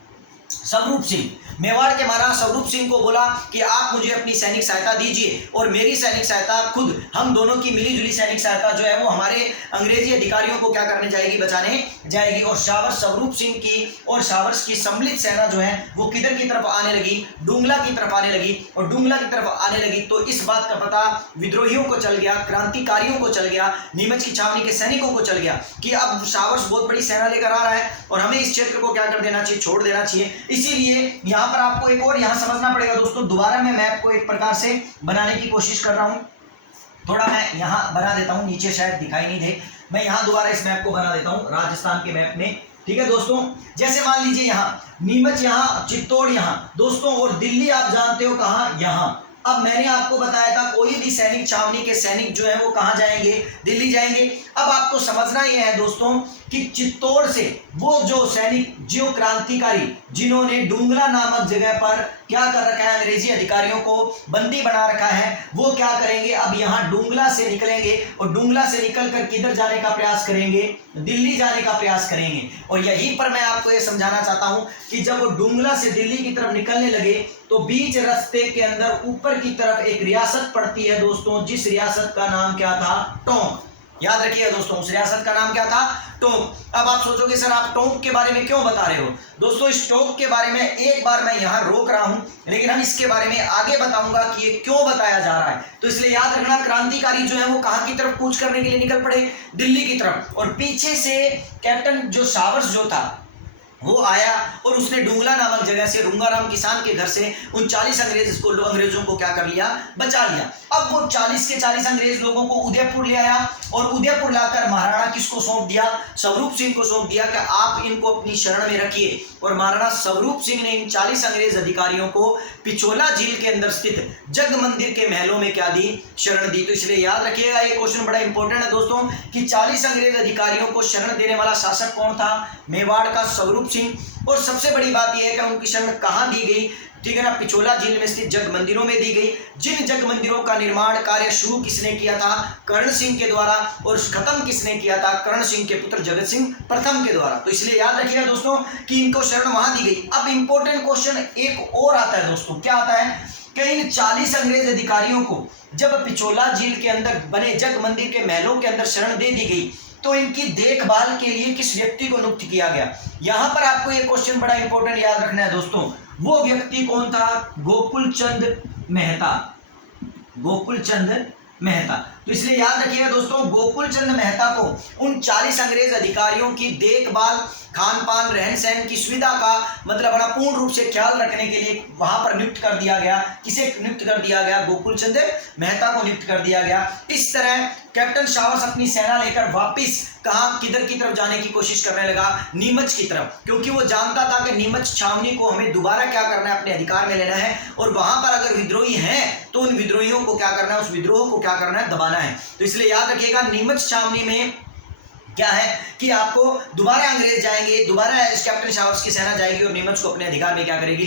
स्वरूप सिंह। मेवाड़ के महाराणा स्वरूप सिंह को बोला कि आप मुझे अपनी सैनिक सहायता दीजिए और मेरी सैनिक सहायता खुद, हम दोनों की मिलीजुली सैनिक सहायता जो है वो हमारे अंग्रेजी अधिकारियों को क्या करने जाएगी? बचाने जाएगी। और शावर्स स्वरूप सिंह की और शावर्स की सम्मिलित सेना जो है वो किधर की तरफ आने लगी? डूंगला की तरफ आने लगी। और डूंगला की तरफ आने लगी तो इस बात का पता विद्रोहियों को चल गया, क्रांतिकारियों को चल गया, नीमच की छावनी के सैनिकों को चल गया कि अब शावर्स बहुत बड़ी सेना लेकर आ रहा है और हमें इस क्षेत्र को क्या कर देना चाहिए? छोड़ देना चाहिए। इसीलिए यहाँ पर आपको एक और यहाँ समझना पड़ेगा दोस्तों। दोबारा मैं मैप को एक प्रकार से बनाने की कोशिश कर रहा हूं, थोड़ा मैं यहाँ बना देता हूं, नीचे शायद दिखाई नहीं दे, मैं यहाँ दोबारा इस मैप को बना देता हूं राजस्थान के मैप में, ठीक है दोस्तों। जैसे मान लीजिए यहाँ नीमच, यहाँ चित्तौड़, यहाँ दोस्तों, और दिल्ली आप जानते हो कहाँ? यहाँ। अब मैंने आपको बताया था कोई भी सैनिक छावनी के सैनिक जो है वो कहाँ जाएंगे? दिल्ली जाएंगे। अब आपको समझना यह है दोस्तों कि चित्तौड़ से वो जो सैनिक, जो क्रांतिकारी जिन्होंने डूंगला नामक जगह पर क्या कर रखा है? अंग्रेजी अधिकारियों को बंदी बना रखा है, वो क्या करेंगे? अब यहाँ डूंगला से निकलेंगे और डूंगला से निकलकर किधर जाने का प्रयास करेंगे? दिल्ली जाने का प्रयास करेंगे। और यहीं पर मैं आपको ये समझाना चाहता हूं कि जब वो डूंगला से दिल्ली की तरफ निकलने लगे तो बीच रास्ते के अंदर ऊपर की तरफ एक रियासत पड़ती है दोस्तों, जिस रियासत का नाम क्या था? टोंक। याद रखिएगा दोस्तों, उस रियासत का नाम क्या था? टोंक। अब आप सोचोगे सर आप टोंक के बारे में क्यों बता रहे हो? दोस्तों इस टोंक के बारे में एक बार मैं यहाँ रोक रहा हूं, लेकिन हम इसके बारे में आगे बताऊंगा कि ये क्यों बताया जा रहा है। तो इसलिए याद रखना, क्रांतिकारी जो है वो कहां की तरफ कूच करने के लिए निकल पड़े? दिल्ली की तरफ। और पीछे से कैप्टन जो शावर्स जो था वो आया और उसने डूंगला नामक जगह से रुंगाराम किसान के घर से उन 40 अंग्रेजों को क्या कर लिया? बचा लिया। अब वो 40 के 40 अंग्रेज लोगों को उदयपुर ले आया और उदयपुर लाकर महाराणा किसको सौंप दिया? स्वरूप सिंह को सौंप दिया कि आप इनको अपनी शरण में रखिए। और महाराणा स्वरूप सिंह ने इन 40 अंग्रेज अधिकारियों को पिछोला झील के अंदर स्थित जग मंदिर के महलों में क्या दी? शरण दी। तो इसलिए याद रखिएगा, ये क्वेश्चन बड़ा इंपॉर्टेंट है दोस्तों कि 40 अंग्रेज अधिकारियों को शरण देने वाला शासक कौन था? मेवाड़ का स्वरूप सिंह। और सबसे बड़ी बात यह है कि उनकी शरण कहां दी गई? ठीक है ना, पिछोला झील में स्थित जग मंदिरों में दी गई। जिन जग मंदिरों का निर्माण कार्य शुरू किसने किया था? कर्ण सिंह के द्वारा। और खत्म किसने किया था? कर्ण सिंह के पुत्र जगत सिंह प्रथम के द्वारा। तो इसलिए याद रखिएगा दोस्तों कि इनको शरण वहां दी गई। अब इंपॉर्टेंट क्वेश्चन एक और आता है दोस्तों, क्या आता है कि इन 40 अंग्रेज अधिकारियों को जब पिछोला झील के अंदर बने जग मंदिर के महलों के अंदर शरण दे दी गई तो इनकी देखभाल के लिए किस व्यक्ति को नियुक्त किया गया। यहां पर आपको ये क्वेश्चन बड़ा इंपॉर्टेंट याद रखना है दोस्तों। वो व्यक्ति कौन था? गोकुलचंद मेहता। गोकुलचंद मेहता। तो इसलिए याद रखिएगा दोस्तों, गोकुलचंद मेहता को उन 40 अंग्रेज अधिकारियों की देखभाल, खान पान, रहन सहन की सुविधा का मतलब बड़ा पूर्ण रूप से ख्याल रखने के लिए वहां पर नियुक्त कर दिया गया। किसे नियुक्त कर दिया गया? गोकुलचंद मेहता को नियुक्त कर दिया गया। इस तरह कैप्टन शावर्स अपनी सेना लेकर वापिस कहां, किधर की तरफ जाने की कोशिश करने लगा? नीमच की तरफ, क्योंकि वो जानता था कि नीमच छावनी को हमें दोबारा क्या करना है? अपने अधिकार में लेना है, और वहां पर अगर विद्रोही हैं तो उन विद्रोहियों को क्या करना है? उस विद्रोह को क्या करना है? दबाना है। तो इसलिए याद रखिएगा, नीमच छावनी में क्या है कि आपको दोबारा अंग्रेज जाएंगे, दोबारा कैप्टन शावर्स की सेना जाएगी और नीमच को अपने अधिकार में क्या करेगी?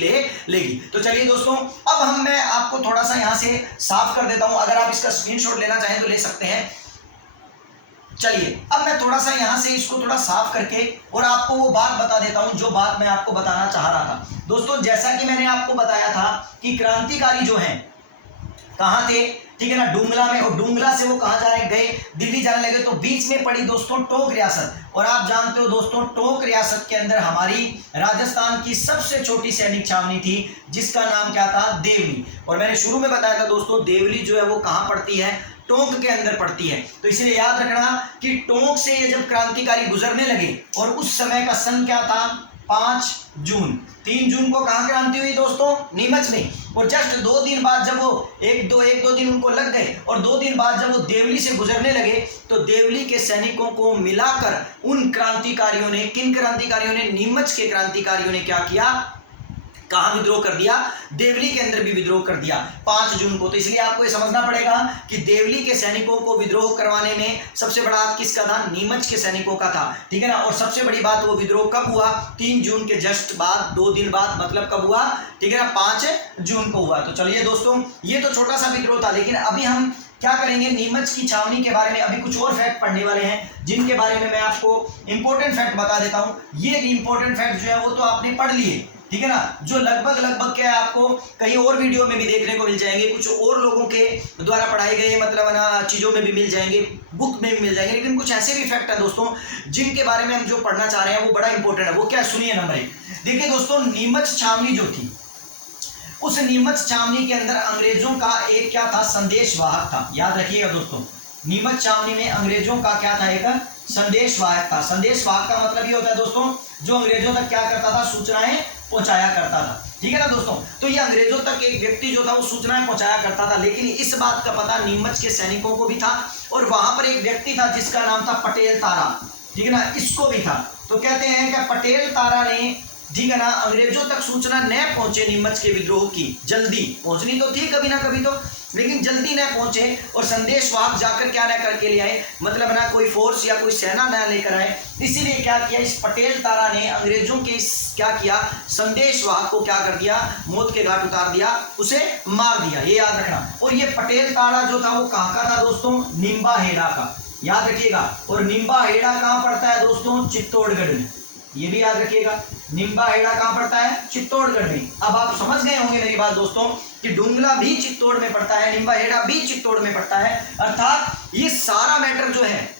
लेगी। तो चलिए दोस्तों, अब मैं आपको थोड़ा सा यहां से साफ कर देता हूं। अगर आप इसका स्क्रीनशॉट लेना चाहें तो ले सकते हैं। चलिए अब मैं थोड़ा सा यहां से इसको थोड़ा साफ करके और आपको वो बात बता देता हूं जो बात मैं आपको बताना चाह रहा था। दोस्तों जैसा कि मैंने आपको बताया था कि क्रांतिकारी जो हैं कहां थे? ठीक है ना, डुंगला में, और डुंगला से वो कहां जाने गए? दिल्ली जाने लगे। तो बीच में पड़ी दोस्तों टोंक रियासत, और आप जानते हो दोस्तों टोंक रियासत के अंदर हमारी राजस्थान की सबसे छोटी सैनिक छावनी थी जिसका नाम क्या था? देवली। और मैंने शुरू में बताया था दोस्तों, देवली जो है वो कहां पड़ती है? टोंक के अंदर पड़ती है। तो इसलिए याद रखना कि टोंक से ये जब क्रांतिकारी गुजरने लगे, और उस समय का सन क्या था? 5 जून। 3 जून को कहां क्रांति हुई दोस्तों? नीमच में। और जस्ट 2 दिन बाद जब वो एक दो दिन उनको लग गए, और 2 दिन बाद जब वो देवली से गुजरने लगे, तो देवली के सैनिकों को मिलाकर उन क्रांतिकारियों ने, किन क्रांतिकारियों ने? नीमच के क्रांतिकारियों ने क्या किया? कहां विद्रोह कर दिया? देवली के अंदर भी विद्रोह कर दिया 5 जून को। तो इसलिए आपको ये समझना पड़ेगा कि देवली के सैनिकों को विद्रोह करवाने में सबसे बड़ा हाथ किसका था? नीमच के सैनिकों का था। ठीक है ना। और सबसे बड़ी बात, वो विद्रोह कब हुआ? 3 जून के जस्ट बाद, 2 दिन बाद, मतलब कब हुआ? ठीक है ना, 5 जून को हुआ। तो चलिए दोस्तों, ये तो छोटा सा विद्रोह था, लेकिन अभी हम क्या करेंगे? नीमच की छावनी के बारे में अभी कुछ और फैक्ट पढ़ने वाले हैं, जिनके बारे में मैं आपको इंपॉर्टेंट फैक्ट बता देता हूं। ये इंपॉर्टेंट फैक्ट जो है वो तो आपने पढ़ लिए, ठीक है ना, जो लगभग क्या है आपको कहीं और वीडियो में भी देखने को मिल जाएंगे, कुछ और लोगों के द्वारा पढ़ाए गए मतलब ना चीज़ों में भी मिल जाएंगे, बुक में भी मिल जाएंगे। लेकिन कुछ ऐसे भी फैक्ट है दोस्तों जिनके बारे में हम जो पढ़ना चाह रहे हैं वो बड़ा इंपॉर्टेंट है। वो क्या? सुनिए नंबर 1। देखिए दोस्तों, नीमच छावनी जो थी, उस नीमच छावनी के अंदर अंग्रेजों का एक क्या था? संदेशवाहक था। याद रखिएगा दोस्तों, नीमच छावनी में अंग्रेजों का क्या था? एक संदेशवाहक था। संदेशवाहक का मतलब ये होता है दोस्तों, जो अंग्रेजों तक क्या करता था? सूचनाएं पहुंचाया करता था। ठीक है ना दोस्तों। तो ये अंग्रेजों तक एक व्यक्ति जो था वो सूचनाएं पहुंचाया करता था, लेकिन इस बात का पता नीमच के सैनिकों को भी था, और वहां पर एक व्यक्ति था जिसका नाम था पटेल तारा। ठीक है ना, इसको भी था। तो कहते हैं कि पटेल तारा ने, ठीक है ना, अंग्रेजों तक सूचना न पहुंचे नीमच के विद्रोह की, जल्दी पहुंचनी तो थी कभी ना कभी तो, लेकिन जल्दी न पहुंचे, और संदेशवाहक जाकर क्या न करके ले आए, मतलब ना कोई फोर्स या कोई सेना न लेकर आए। इसीलिए क्या किया? इस पटेल तारा ने अंग्रेजों के क्या किया? संदेशवाहक को क्या कर दिया? मौत के घाट उतार दिया, उसे मार दिया। ये याद रखना। और ये पटेल तारा जो था वो कहाँ का था दोस्तों? निम्बाहेड़ा का। याद रखिएगा। और निम्बाहेड़ा कहाँ पड़ता है दोस्तों? चित्तौड़गढ़ में। ये भी याद रखिएगा, निम्बाहेड़ा कहाँ पड़ता है? चित्तौड़गढ़ में। अब आप समझ गए होंगे मेरी बात दोस्तों कि डुंगला भी चित्तौड़ में पड़ता है, निम्बाहेड़ा भी चित्तौड़ में पड़ता है। अर्थात ये सारा मैटर जो है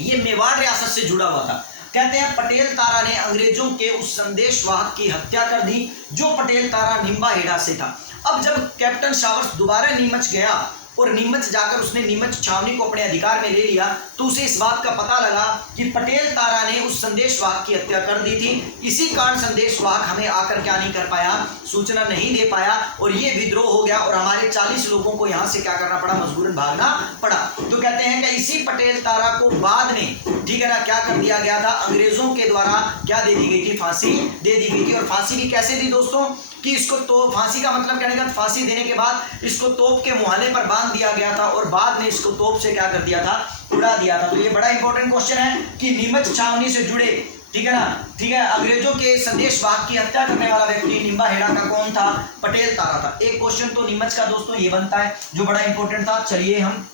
ये मेवाड़ रियासत से जुड़ा हुआ था। कहते हैं पटेल तारा ने अंग्रेजों के उस संदेशवाहक की हत्या कर दी, जो पटेल तारा निम्बाहेड़ा से था। अब जब कैप्टन शावर्स दोबारा नीमच गया और नीमच जाकर उसने नीमच छावनी को अपने अधिकार में ले लिया, तो उसे इस बात का पता लगा कि पटेल तारा ने उस संदेशवाहक की हत्या कर दी थी। इसी कारण संदेशवाहक हमें आकर क्या नहीं कर पाया? सूचना नहीं दे पाया, और ये विद्रोह हो गया, और हमारे 40 लोगों को यहाँ से क्या करना पड़ा? मजबूरन भागना पड़ा। तो कहते हैं कि इसी पटेल तारा को बाद में, ठीक है ना, क्या कर दिया गया था? अंग्रेजों के द्वारा क्या दे दी गई थी? फांसी दे दी गई थी। और फांसी भी कैसे दी दोस्तों? कि इसको तो फांसी का मतलब कहने का, फांसी देने के बाद इसको तोप के मुहाने पर बांध दिया गया था, और बाद में इसको तोप से क्या कर दिया था? उड़ा दिया था। तो ये बड़ा इंपॉर्टेंट क्वेश्चन है कि नीमच छावनी से जुड़े, ठीक है ना, ठीक है, अंग्रेजों के संदेशवाहक की हत्या करने वाला व्यक्ति निम्बाहेड़ा का कौन था? पटेल तारा था। एक क्वेश्चन तो नीमच का दोस्तों ये बनता है जो बड़ा इंपॉर्टेंट था। चलिए हम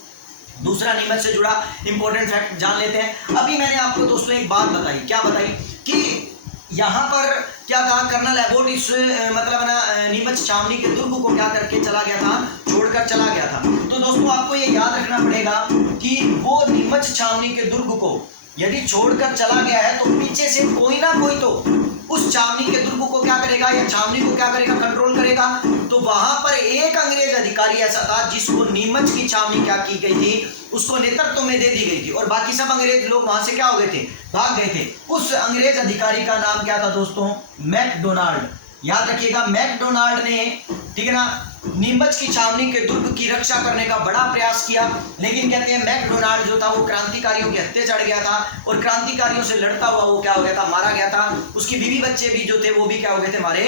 दूसरा नीमच से जुड़ा इंपॉर्टेंट फैक्ट जान लेते हैं। अभी मैंने आपको दोस्तों एक बात बताई, क्या बताई? कि यहाँ पर क्या था? कर्नल एबोट इस मतलब ना नीमच छावनी के दुर्ग को क्या करके चला गया था? छोड़कर चला गया था। तो दोस्तों आपको ये याद रखना पड़ेगा कि वो नीमच छावनी के दुर्ग को यदि छोड़कर चला गया है तो पीछे से कोई ना कोई तो उस छावनी के दुर्ग को क्या करेगा या छावनी को क्या करेगा, कंट्रोल करेगा। तो वहां पर एक अंग्रेज अधिकारी ऐसा था जिसको नीमच की छावनी क्या की गई थी, उसको नेतृत्व में दे दी गई थी और बाकी सब अंग्रेज लोग वहां से क्या हो गए थे, भाग गए थे। उस अंग्रेज अधिकारी का नाम क्या था दोस्तों, मैकडोनाल्ड। याद रखिएगा, मैकडोनाल्ड ने, ठीक है ना, नीमच की छावनी के दुर्ग की रक्षा करने का बड़ा प्रयास किया, लेकिन कहते हैं मैकडोनाल्ड जो था वो क्रांतिकारियों के हत्थे चढ़ गया था और क्रांतिकारियों से लड़ता हुआ वो क्या हो गया था, मारा गया था। उसकी बीवी बच्चे भी जो थे वो भी क्या हो गए थे, मारे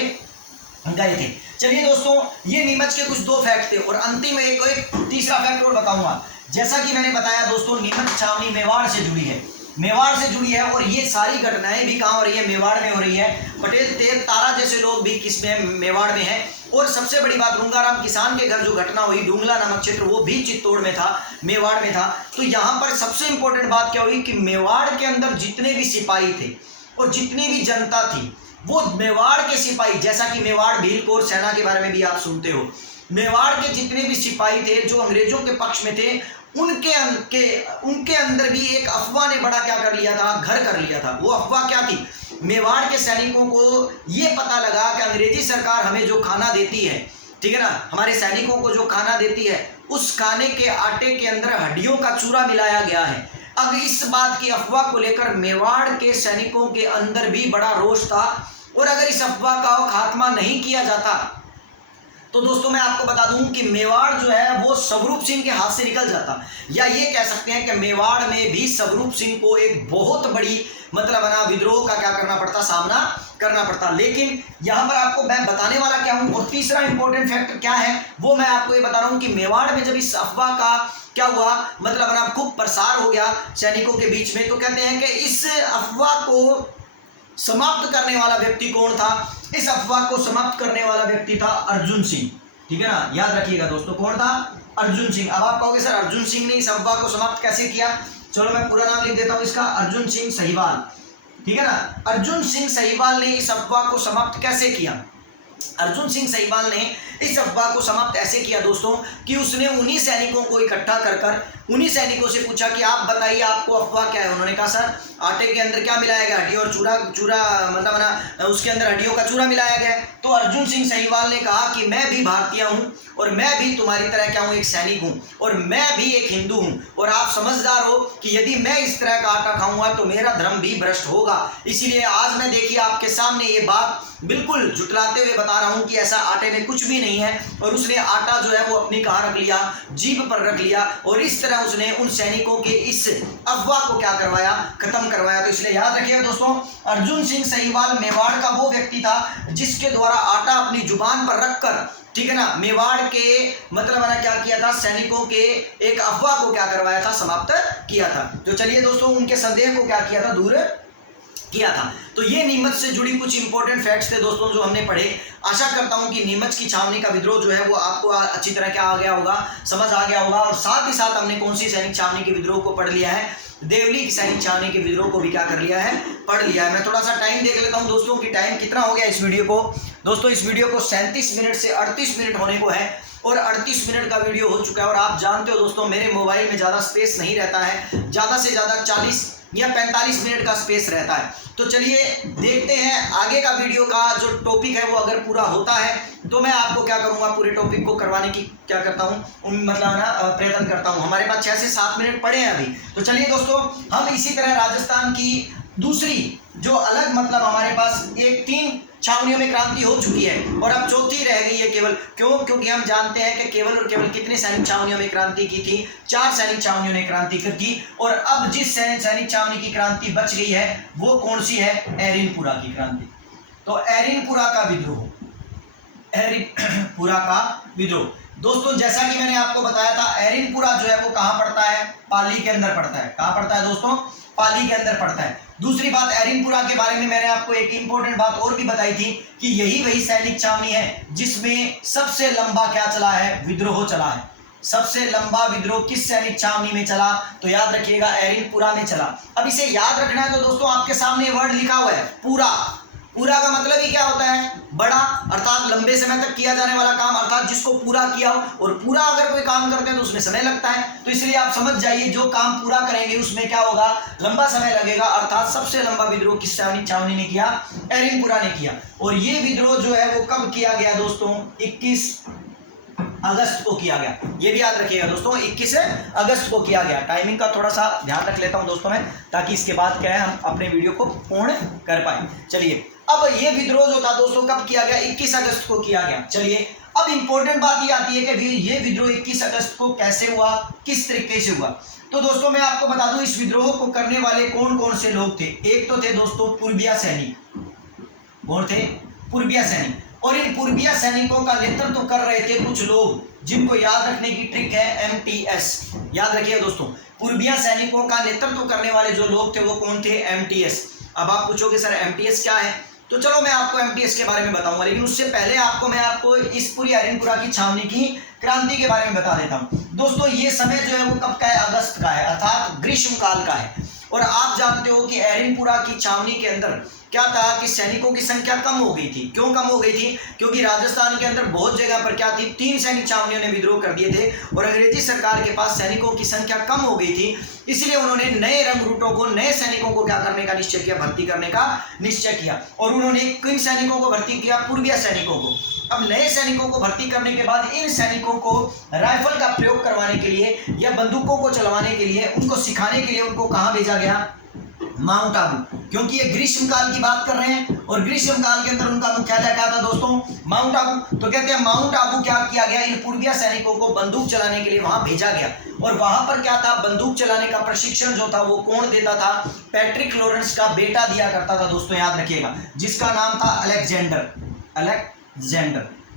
गए थे। चलिए दोस्तों, ये नीमच के कुछ 2 फैक्ट थे और अंतिम एक तीसरा फैक्ट और बताऊंगा। जैसा कि मैंने बताया दोस्तों, नीमच छावनी मेवाड़ से जुड़ी है, मेवाड़ से जुड़ी है और ये सारी घटनाएं भी कहाँ हो रही है, मेवाड़ में हो रही है। पटेल तेल तारा जैसे लोग भी किसमें, मेवाड़ में है। और सबसे बड़ी बात, रूंगाराम किसान के घर जो घटना हुई डुंगला नामक क्षेत्र, वो भी चित्तौड़ में था, मेवाड़ में था। तो यहाँ पर सबसे इंपॉर्टेंट बात क्या हुई कि मेवाड़ के अंदर जितने भी सिपाही थे और जितनी भी जनता थी, वो मेवाड़ के सिपाही, जैसा कि मेवाड़ भीलकोर सेना के बारे में भी आप सुनते हो, मेवाड़ के जितने भी सिपाही थे जो अंग्रेजों के पक्ष में थे, उनके अंदर भी एक अफवाह ने बड़ा क्या कर लिया था, घर कर लिया था। वो अफवाह क्या थी, मेवाड़ के सैनिकों को ये पता लगा कि अंग्रेजी सरकार हमें जो खाना देती है, ठीक है ना, हमारे सैनिकों को जो खाना देती है, उस खाने के आटे के अंदर हड्डियों का चूरा मिलाया गया है। अब इस बात की अफवाह को लेकर मेवाड़ के सैनिकों के अंदर भी बड़ा रोष था और अगर इस अफवाह का खात्मा नहीं किया जाता तो दोस्तों मैं आपको बता दूं कि मेवाड़ जो है वो स्वरूप सिंह के हाथ से निकल जाता, या ये कह सकते हैं कि मेवाड़ में भी स्वरूप सिंह को एक बहुत बड़ी मतलब विद्रोह का क्या करना पड़ता, सामना करना पड़ता। लेकिन यहाँ पर आपको मैं बताने वाला क्या हूँ, और तीसरा इंपॉर्टेंट फैक्टर क्या है वो मैं आपको ये बता रहा हूँ कि मेवाड़ में जब इस अफवाह का क्या हुआ, मतलब खूब प्रसार हो गया सैनिकों के बीच में, तो कहते हैं कि इस अफवाह को समाप्त करने वाला व्यक्ति कौन था, इस अफवाह को समाप्त करने वाला व्यक्ति था अर्जुन सिंह, ठीक है ना, याद रखिएगा दोस्तों, कौन था, अर्जुन सिंह। अब आप कहोगे सर अर्जुन सिंह ने इस अफवाह को समाप्त कैसे किया, चलो मैं पूरा नाम लिख देता हूं इसका, अर्जुन सिंह सहीवाल, ठीक है ना। अर्जुन सिंह सहीवाल ने इस अफवाह को समाप्त कैसे किया, अर्जुन सिंह सहीवाल ने इस अफवाह को समाप्त ऐसे किया दोस्तों कि उसने उन्हीं सैनिकों को इकट्ठा कर उन्हीं सैनिकों से पूछा कि आप बताइए आपको अफवाह क्या है। उन्होंने कहा सर आटे के अंदर क्या मिलाया गया, हड्डी और चूरा मतलब उसके अंदर हड्डियों का चूरा मिलाया गया। तो अर्जुन सिंह सहीवाल ने कहा कि मैं भी भारतीय हूँ और मैं भी तुम्हारी तरह क्या हूँ, एक सैनिक हूँ और मैं भी एक हिंदू हूँ और आप समझदार हो कि यदि मैं इस तरह का आटा खाऊंगा तो मेरा धर्म भी भ्रष्ट होगा। इसीलिए आज मैं देखिए आपके सामने ये बात बिल्कुल झुटलाते हुए बता रहा हूं कि ऐसा आटे में कुछ भी नहीं है। और उसने आटा जो है वो अपनी कहाँ रख लिया, जीभ पर रख लिया और इस तरह उसने उन सैनिकों के इस अफवाह को क्या करवाया, खत्म करवाया। तो इसलिए याद रखिएगा दोस्तों, अर्जुन सिंह सहीवाल मेवाड़ का वो व्यक्ति था जिसके द्वारा आटा अपनी जुबान पर रखकर, ठीक है ना, मेवाड़ के मतलब क्या किया था, सैनिकों के एक अफवाह को क्या करवाया था, समाप्त किया था। तो चलिए दोस्तों, उनके संदेह को क्या किया था, दूर किया था। तो ये नीमच से जुड़ी कुछ इंपॉर्टेंट फैक्ट्स थे दोस्तों जो हमने पढ़े। आशा करता हूं कि नीमच की छावनी का विद्रोह जो है वो आपको अच्छी तरह क्या आ गया होगा, समझ आ गया होगा। और साथ ही साथ हमने कौन सी सैनिक छावनी के विद्रोह को पढ़ लिया है, देवली की सैनिक छावनी के विद्रोह को भी क्या कर लिया है, पढ़ लिया है। मैं थोड़ा सा टाइम देख लेता हूं दोस्तों कि टाइम कितना हो गया इस वीडियो को। दोस्तों इस वीडियो को 37 मिनट से 38 मिनट होने को है और 38 मिनट का वीडियो हो चुका है। और आप जानते हो दोस्तों मेरे मोबाइल में ज़्यादा स्पेस नहीं रहता है, ज़्यादा से ज़्यादा 40 या 45 मिनट का स्पेस रहता है। तो चलिए देखते हैं आगे का वीडियो का जो टॉपिक है वो अगर पूरा होता है तो मैं आपको क्या करूंगा, पूरे टॉपिक को करवाने की क्या करता हूं, मतलब प्रयत्न करता हूं। हमारे पास 6 से 7 मिनट पड़े हैं अभी। तो चलिए दोस्तों, हम इसी तरह राजस्थान की दूसरी जो अलग मतलब हमारे पास 3 छावनियों में क्रांति हो चुकी है और अब चौथी रह गई है केवल। क्यों? क्योंकि हम जानते हैं कि केवल और केवल कितने सैनिक छावनियों में क्रांति की थी, 4 सैनिक छावनियों ने क्रांति की। और अब जिस सैनिक छावनी की क्रांति बच गई है वो कौन सी है, एरिनपुरा की क्रांति। तो एरिनपुरा का विद्रोह, एरिनपुरा का विद्रोह दोस्तों, जैसा कि मैंने आपको बताया था, एरिनपुरा जो है वो कहाँ पड़ता है, पाली के अंदर पड़ता है। कहाँ पड़ता है दोस्तों, पाली के अंदर पड़ता है। दूसरी बात, एरिनपुरा के बारे में मैंने आपको एक इंपॉर्टेंट बात और भी बताई थी कि यही वही सैनिक छावनी है जिसमें सबसे लंबा क्या चला है, विद्रोह चला है। सबसे लंबा विद्रोह किस सैनिक छावनी में चला, तो याद रखिएगा एरिनपुरा में चला। अब इसे याद रखना है तो दोस्तों आपके सामने वर्ड लिखा हुआ है पूरा, पूरा का मतलब ही क्या होता है, बड़ा, अर्थात लंबे समय तक किया जाने वाला काम, अर्थात जिसको पूरा किया हो। और पूरा अगर कोई काम करते हैं तो उसमें समय लगता है, तो इसलिए आप समझ जाइए जो काम पूरा करेंगे उसमें क्या होगा, लंबा समय लगेगा। अर्थात सबसे लंबा विद्रोह किस छावनी ने किया, एरिनपुरा ने किया। और ये विद्रोह जो है वो कब किया गया दोस्तों, 21 अगस्त को किया गया। ये भी याद रखिएगा दोस्तों, 21 अगस्त को किया गया। टाइमिंग का थोड़ा सा ध्यान रख लेता हूं दोस्तों मैं, ताकि इसके बाद क्या है हम अपने वीडियो को पूर्ण कर पाए। चलिए, अब ये विद्रोह जो था दोस्तों कब किया गया, 21 अगस्त को किया गया। चलिए, अब इंपॉर्टेंट बात ये आती है कि ये विद्रोह 21 अगस्त को कैसे हुआ, किस तरीके से हुआ। तो दोस्तों मैं आपको बता दूं, इस विद्रोह को करने वाले कौन कौन से लोग थे। एक तो थे दोस्तों पूर्बिया सैनिक। कौन थे, पूर्बिया सैनिक। और इन पूर्बिया सैनिकों का नेतृत्व कर रहे थे कुछ लोग जिनको याद रखने की ट्रिक है MTS। याद रखिए दोस्तों, पूर्बिया सैनिकों का नेतृत्व करने वाले जो लोग थे वो कौन थे, MTS। अब आप पूछोगे सर MTS क्या है, तो चलो मैं आपको MTS के बारे में बताऊंगा, लेकिन उससे पहले मैं इस पूरी एरिनपुरा की छावनी की क्रांति के बारे में बता देता हूं। दोस्तों ये समय जो है वो कब का है, अगस्त का है, अर्थात ग्रीष्म काल का है। और आप जानते हो कि एरिनपुरा की छावनी के अंदर क्या था कि सैनिकों की संख्या कम हो गई थी। क्यों कम हो गई थी, क्योंकि राजस्थान के अंदर बहुत जगह पर क्या थी, 3 सैनिक छावनियों ने विद्रोह कर दिए थे और अंग्रेजी सरकार के पास सैनिकों की संख्या कम हो गई थी। इसलिए उन्होंने नए रंगरूटों को, नए सैनिकों को क्या करने का निश्चय किया, भर्ती करने का निश्चय किया। और उन्होंने किन सैनिकों को भर्ती किया, पूर्बिया सैनिकों को। अब नए सैनिकों को भर्ती करने के बाद इन सैनिकों को राइफल का प्रयोग करवाने के लिए या बंदूकों को चलवाने के लिए, उनको सिखाने के लिए उनको कहां भेजा गया, माउंट आबू। क्योंकि ये ग्रीष्म काल की बात कर रहे हैं और ग्रीष्म काल के अंदर उनका मुख्यालय क्या था दोस्तों, माउंट आबू। तो कहते हैं माउंट आबू क्या किया गया, इन पूर्बिया सैनिकों को बंदूक चलाने के लिए वहां भेजा गया। और वहां पर क्या था, बंदूक चलाने का प्रशिक्षण जो था वो कौन देता था, पैट्रिक लॉरेंस का बेटा दिया करता था दोस्तों, याद रखिएगा, जिसका नाम था अलेक्जेंडर।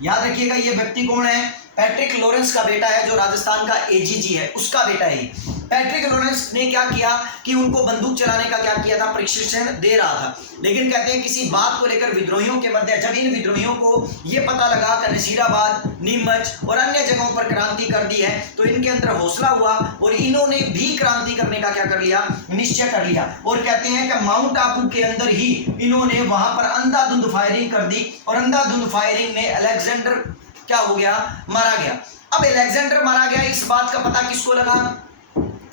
याद रखिएगा ये व्यक्ति कौन है, पैट्रिक लॉरेंस का बेटा है, जो राजस्थान का AGG है उसका बेटा है। पैट्रिक लॉरेंस ने क्या किया कि उनको बंदूक चलाने का क्या किया था, प्रशिक्षण दे रहा था। लेकिन कहते हैं किसी बात को लेकर विद्रोहियों के मध्य, जब इन विद्रोहियों को ये पता लगा कि नसीराबाद, नीमच और अन्य जगहों पर क्रांति कर दी है, तो इनके अंदर हौसला हुआ और इन्होंने भी क्रांति करने का क्या कर लिया, निश्चय कर लिया। और कहते हैं कि माउंट आबू के अंदर ही इन्होंने वहां पर अंधाधुंध फायरिंग कर दी और अंधाधुंध फायरिंग में अलेक्जेंडर क्या हो गया, मारा गया। अब अलेक्जेंडर मारा गया, इस बात का पता किसको लगा,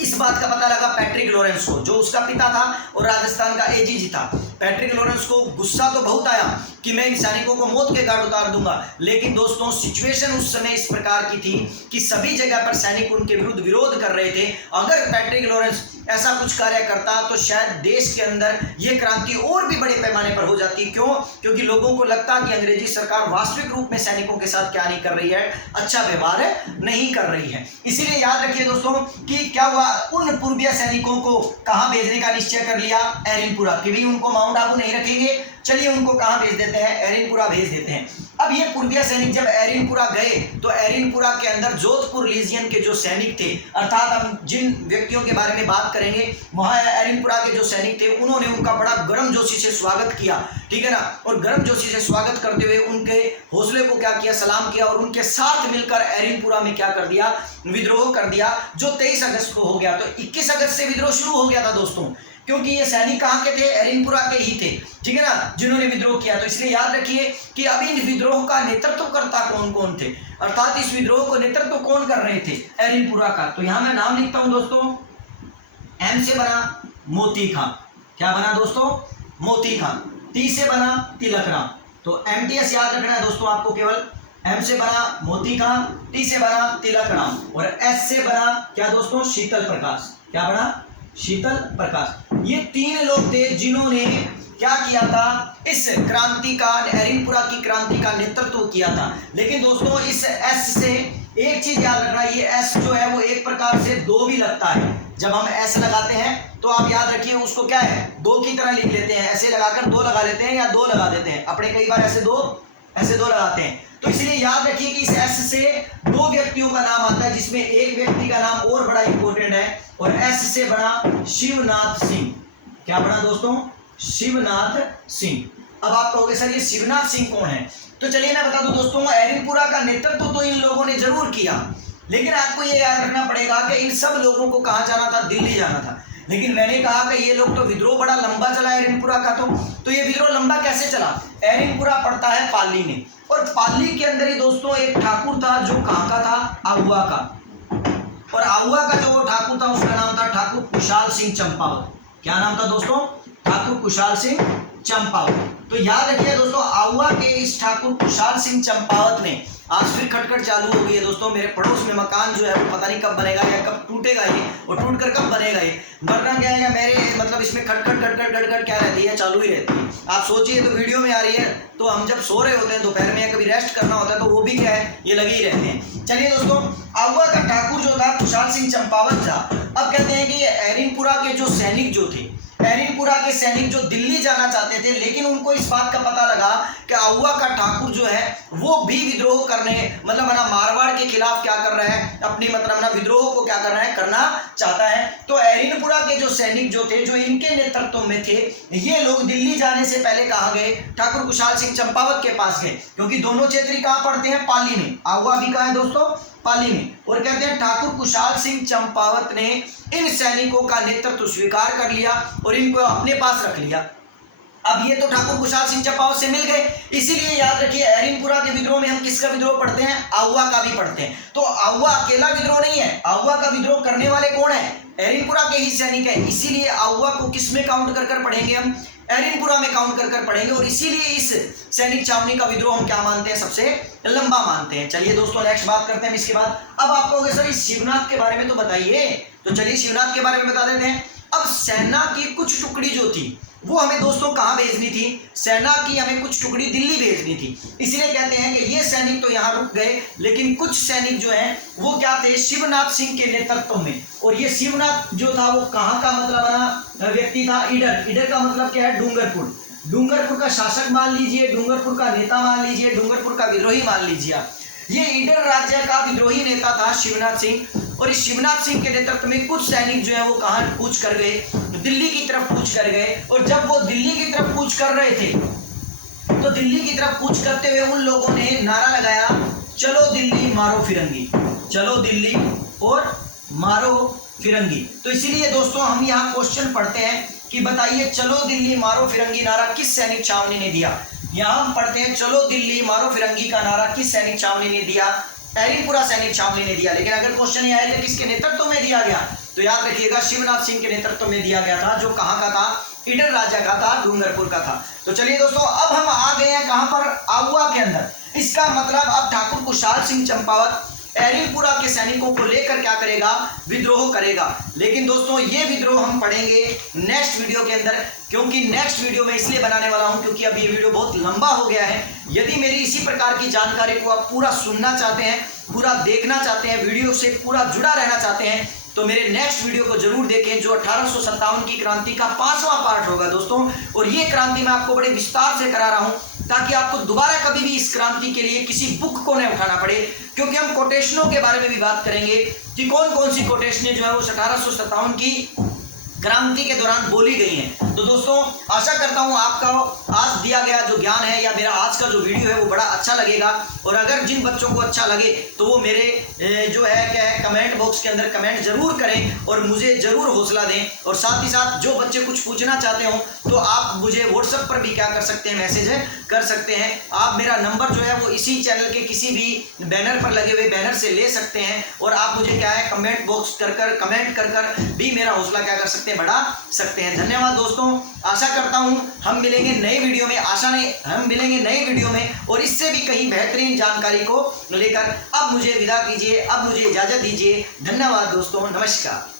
इस बात का पता लगा पैट्रिक लॉरेंस को, जो उसका पिता था और राजस्थान का AGG था। पैट्रिक लॉरेंस को गुस्सा तो बहुत आया कि मैं इन सैनिकों को मौत के घाट उतार दूंगा, लेकिन दोस्तों सिचुएशन उस समय इस प्रकार की थी कि सभी जगह पर सैनिक उनके विरुद्ध विरोध कर रहे थे। अगर पैट्रिक लॉरेंस ऐसा कुछ कार्य करता तो शायद देश के अंदर यह क्रांति और भी बड़े पैमाने पर हो जाती। क्यों, क्योंकि लोगों को लगता कि अंग्रेजी सरकार वास्तविक रूप में सैनिकों के साथ क्या नहीं कर रही है, अच्छा व्यवहार नहीं कर रही है। इसीलिए याद रखिए दोस्तों कि क्या हुआ, उन पूर्बिया सैनिकों को कहां भेजने का निश्चय कर लिया, एरिनपुरा। कि भी उनको माउंट आबू नहीं रखेंगे, चलिए उनको कहां भेज देते हैं, एरिनपुरा भेज देते हैं। अब ये पूर्बिया सैनिक जब एरिनपुरा गए तो एरिनपुरा के अंदर जोधपुर लीजियन के जो सैनिक थे, अर्थात हम जिन व्यक्तियों के बारे में बात करेंगे, वहां एरिनपुरा के जो सैनिक थे उन्होंने उनका बड़ा गर्मजोशी से स्वागत किया, ठीक है ना। और गर्मजोशी से स्वागत करते हुए उनके हौसले को क्या किया, सलाम किया और उनके साथ मिलकर एरिनपुरा में क्या कर दिया, विद्रोह कर दिया, जो 23 अगस्त को हो गया। तो 21 अगस्त से विद्रोह शुरू हो गया था दोस्तों, क्योंकि ये सैनिक कहां के थे, एरिनपुरा के ही थे, ठीक है ना, जिन्होंने विद्रोह किया। तो इसलिए याद रखिए कि अब इन विद्रोह का नेतृत्व करता कौन कौन थे, अर्थात इस विद्रोह को नेतृत्व कौन कर रहे थे, एरिनपुरा का। तो यहां मैं नाम लिखता हूं दोस्तों, M से बना मोती खां। क्या बना दोस्तों, मोती खां। T से बना तिलक राम। तो MTS याद रखना है दोस्तों आपको, केवल M से बना मोती खां, T से बना तिलक राम और S से बना क्या दोस्तों, शीतल प्रकाश। क्या बना, शीतल प्रकाश। ये 3 लोग थे जिन्होंने क्या किया था, इस क्रांति का, एरिनपुरा की क्रांति का नेतृत्व किया था। लेकिन दोस्तों इस S से एक चीज याद रखना, ये S जो है वो एक प्रकार से 2 भी लगता है। जब हम S लगाते हैं तो आप याद रखिए उसको क्या है, 2 की तरह लिख लेते हैं, ऐसे लगाकर 2 लगा लेते हैं या 2 लगा देते हैं, अपने कई बार ऐसे 2 लगाते हैं। तो इसलिए याद रखिए कि इस S से 2 व्यक्तियों का नाम आता है, जिसमें एक व्यक्ति का नाम और बड़ा इंपॉर्टेंट है, और S से बना शिवनाथ सिंह। क्या बना दोस्तों, शिवनाथ सिंह। अब आप कहोगे सर ये शिवनाथ सिंह कौन है, तो चलिए मैं बता दूं दोस्तों, एरिनपुरा का नेतृत्व तो इन लोगों ने जरूर किया, लेकिन आपको ये याद रखना पड़ेगा कि इन सब लोगों को कहां जाना था, दिल्ली जाना था। लेकिन मैंने कहा कि ये लोग तो विद्रोह बड़ा लंबा चला एरिनपुरा का, तो ये विद्रोह लंबा कैसे चला। एरिनपुरा पड़ता है पाली में, और पाली के अंदर ही दोस्तों एक ठाकुर था जो कहाँ का था, आहुआ का। और आहुआ का जो वो ठाकुर था उसका नाम था ठाकुर कुशाल सिंह चंपावत। क्या नाम था दोस्तों, ठाकुर कुशाल सिंह चंपावत। तो याद रखिए दोस्तों, आहुआ के इस ठाकुर कुशाल सिंह चंपावत ने, आज फिर खटखट चालू हो गई है दोस्तों, मेरे पड़ोस में मकान जो है वो पता नहीं कब बनेगा या कब टूटेगा ये, और टूट कर कब बनेगा ये, वरना क्या है मेरे मतलब इसमें खटखट खटखट खटखट क्या रहती है, चालू ही रहती है। आप सोचिए, तो वीडियो में आ रही है, तो हम जब सो रहे होते हैं दोपहर में या कभी रेस्ट करना होता है तो वो भी क्या है, ये लगे ही रहते हैं। चलिए दोस्तों, आहुआ का ठाकुर जो था कुशाल सिंह चंपावत था। अब कहते हैं कि एरिनपुरा के जो सैनिक जो थे, एरिनपुरा के सैनिक जो दिल्ली जाना चाहते थे, लेकिन उनको इस बात का पता लगा कि आहुआ का ठाकुर जो है वो भी विद्रोह करने मतलब ना मारवाड़ के खिलाफ क्या कर रहा है, अपनी मतलब ना विद्रोह को क्या कर रहा है, करना चाहता है। तो एरिनपुरा के जो सैनिक जो थे, जो इनके नेतृत्व में थे, ये लोग दिल्ली जाने से पहले कहाँ गए, ठाकुर कुशाल सिंह चंपावत के पास गए, क्योंकि दोनों क्षेत्र कहाँ पड़ते हैं, पाली में। आहुआ भी कहाँ है दोस्तों, पाली में। और कहते हैं ठाकुर कुशाल सिंह चंपावत ने इन सैनिकों का नेतृत्व स्वीकार कर लिया और इनको अपने पास रख लिया। अब ये तो ठाकुर कुशाल सिंह चंपावत से मिल गए, इसीलिए याद रखिए एरिनपुरा के विद्रोह में हम किसका विद्रोह पढ़ते हैं, आहुआ का भी पढ़ते हैं। तो आहुआ अकेला विद्रोह नहीं है, आहुआ का विद्रोह करने वाले कौन है, एरिनपुरा के ही सैनिक है। इसीलिए आहुआ को किस में काउंट कर पढ़ेंगे, हम एरिनपुरा में काउंट कर पढ़ेंगे, और इसीलिए इस सैनिक छावनी का विद्रोह हम क्या मानते हैं, सबसे लंबा मानते हैं। चलिए दोस्तों, नेक्स्ट बात करते हैं इसके बाद। अब आप कहोगे सर इस शिवनाथ के बारे में तो बताइए, तो चलिए शिवनाथ के बारे में बता देते हैं। अब सेना की कुछ टुकड़ी जो थी वो हमें दोस्तों कहाँ भेजनी थी, सेना की हमें कुछ टुकड़ी दिल्ली भेजनी थी। इसलिए कहते हैं कि ये सैनिक तो यहाँ रुक गए, लेकिन कुछ सैनिक जो हैं वो क्या थे, शिवनाथ सिंह के नेतृत्व में। और ये शिवनाथ जो था वो कहाँ का मतलब बना व्यक्ति था, ईडर। ईडर का मतलब क्या है, डूंगरपुर। डूंगरपुर का शासक मान लीजिए, डूंगरपुर का नेता मान लीजिए, डूंगरपुर का विद्रोही मान लीजिए आप। ये ईडर राज्य का विद्रोही नेता था शिवनाथ सिंह, और इस शिवनाथ सिंह के नेतृत्व में कुछ सैनिक जो है वो कहाँ कूच कर गए, दिल्ली की तरफ कूच कर गए। और जब वो दिल्ली की तरफ कूच कर रहे थे, तो दिल्ली की तरफ कूच करते हुए उन लोगों ने नारा लगाया, चलो दिल्ली मारो फिरंगी, चलो दिल्ली और मारो फिरंगी। तो इसीलिए दोस्तों हम यहाँ क्वेश्चन पढ़ते हैं कि बताइए चलो दिल्ली मारो फिरंगी नारा किस सैनिक छावनी ने दिया। यहाँ हम पढ़ते हैं चलो दिल्ली मारो फिरंगी का नारा किस सैनिक छावनी ने दिया, एरिनपुरा सैनिक छावनी ने दिया। लेकिन अगर क्वेश्चन ये आएगा किसके नेतृत्व में दिया गया, तो याद रखिएगा शिवनाथ सिंह के नेतृत्व में दिया गया था, जो कहाँ का था, ईडर राजा का था, डूंगरपुर का था। तो चलिए दोस्तों, अब हम आ गए हैं कहाँ पर, आहुआ के अंदर। इसका मतलब अब ठाकुर कुशाल सिंह चंपावत एरिनपुरा के सैनिकों को लेकर क्या करेगा, विद्रोह करेगा। लेकिन दोस्तों ये विद्रोह हम पढ़ेंगे नेक्स्ट वीडियो के अंदर, क्योंकि नेक्स्ट वीडियो में इसलिए बनाने वाला हूं क्योंकि अब ये वीडियो बहुत लंबा हो गया है। यदि मेरी इसी प्रकार की जानकारी को आप पूरा सुनना चाहते हैं, पूरा देखना चाहते हैं, वीडियो से पूरा जुड़ा रहना चाहते हैं, तो मेरे नेक्स्ट वीडियो को जरूर देखें, जो 1857 की क्रांति का 5वां पार्ट होगा दोस्तों। और ये क्रांति मैं आपको बड़े विस्तार से करा रहा हूं, ताकि आपको दोबारा कभी भी इस क्रांति के लिए किसी बुक को नहीं उठाना पड़े, क्योंकि हम कोटेशनों के बारे में भी बात करेंगे कि कौन कौन सी कोटेशनें जो है वो 1857 की क्रांति के दौरान बोली गई हैं। तो दोस्तों आशा करता हूं आपका आज दिया गया जो ज्ञान है या मेरा आज का जो वीडियो है वो बड़ा अच्छा लगेगा। और अगर जिन बच्चों को अच्छा लगे तो वो मेरे जो है क्या है कमेंट बॉक्स के अंदर कमेंट जरूर करें और मुझे जरूर हौसला दें। और साथ ही साथ जो बच्चे कुछ पूछना चाहते हो तो आप मुझे व्हाट्सएप पर भी क्या कर सकते हैं, मैसेज कर सकते हैं। आप मेरा नंबर जो है वो इसी चैनल के किसी भी बैनर पर लगे हुए बैनर से ले सकते हैं। और आप मुझे क्या है कमेंट बॉक्स कमेंट कर भी मेरा हौसला क्या कर सकते हैं, बढ़ा सकते हैं। धन्यवाद दोस्तों, आशा करता हूं हम मिलेंगे नए वीडियो में, हम मिलेंगे नए वीडियो में और इससे भी कहीं बेहतरीन जानकारी को लेकर। अब मुझे विदा कीजिए, अब मुझे इजाजत दीजिए। धन्यवाद दोस्तों, नमस्कार।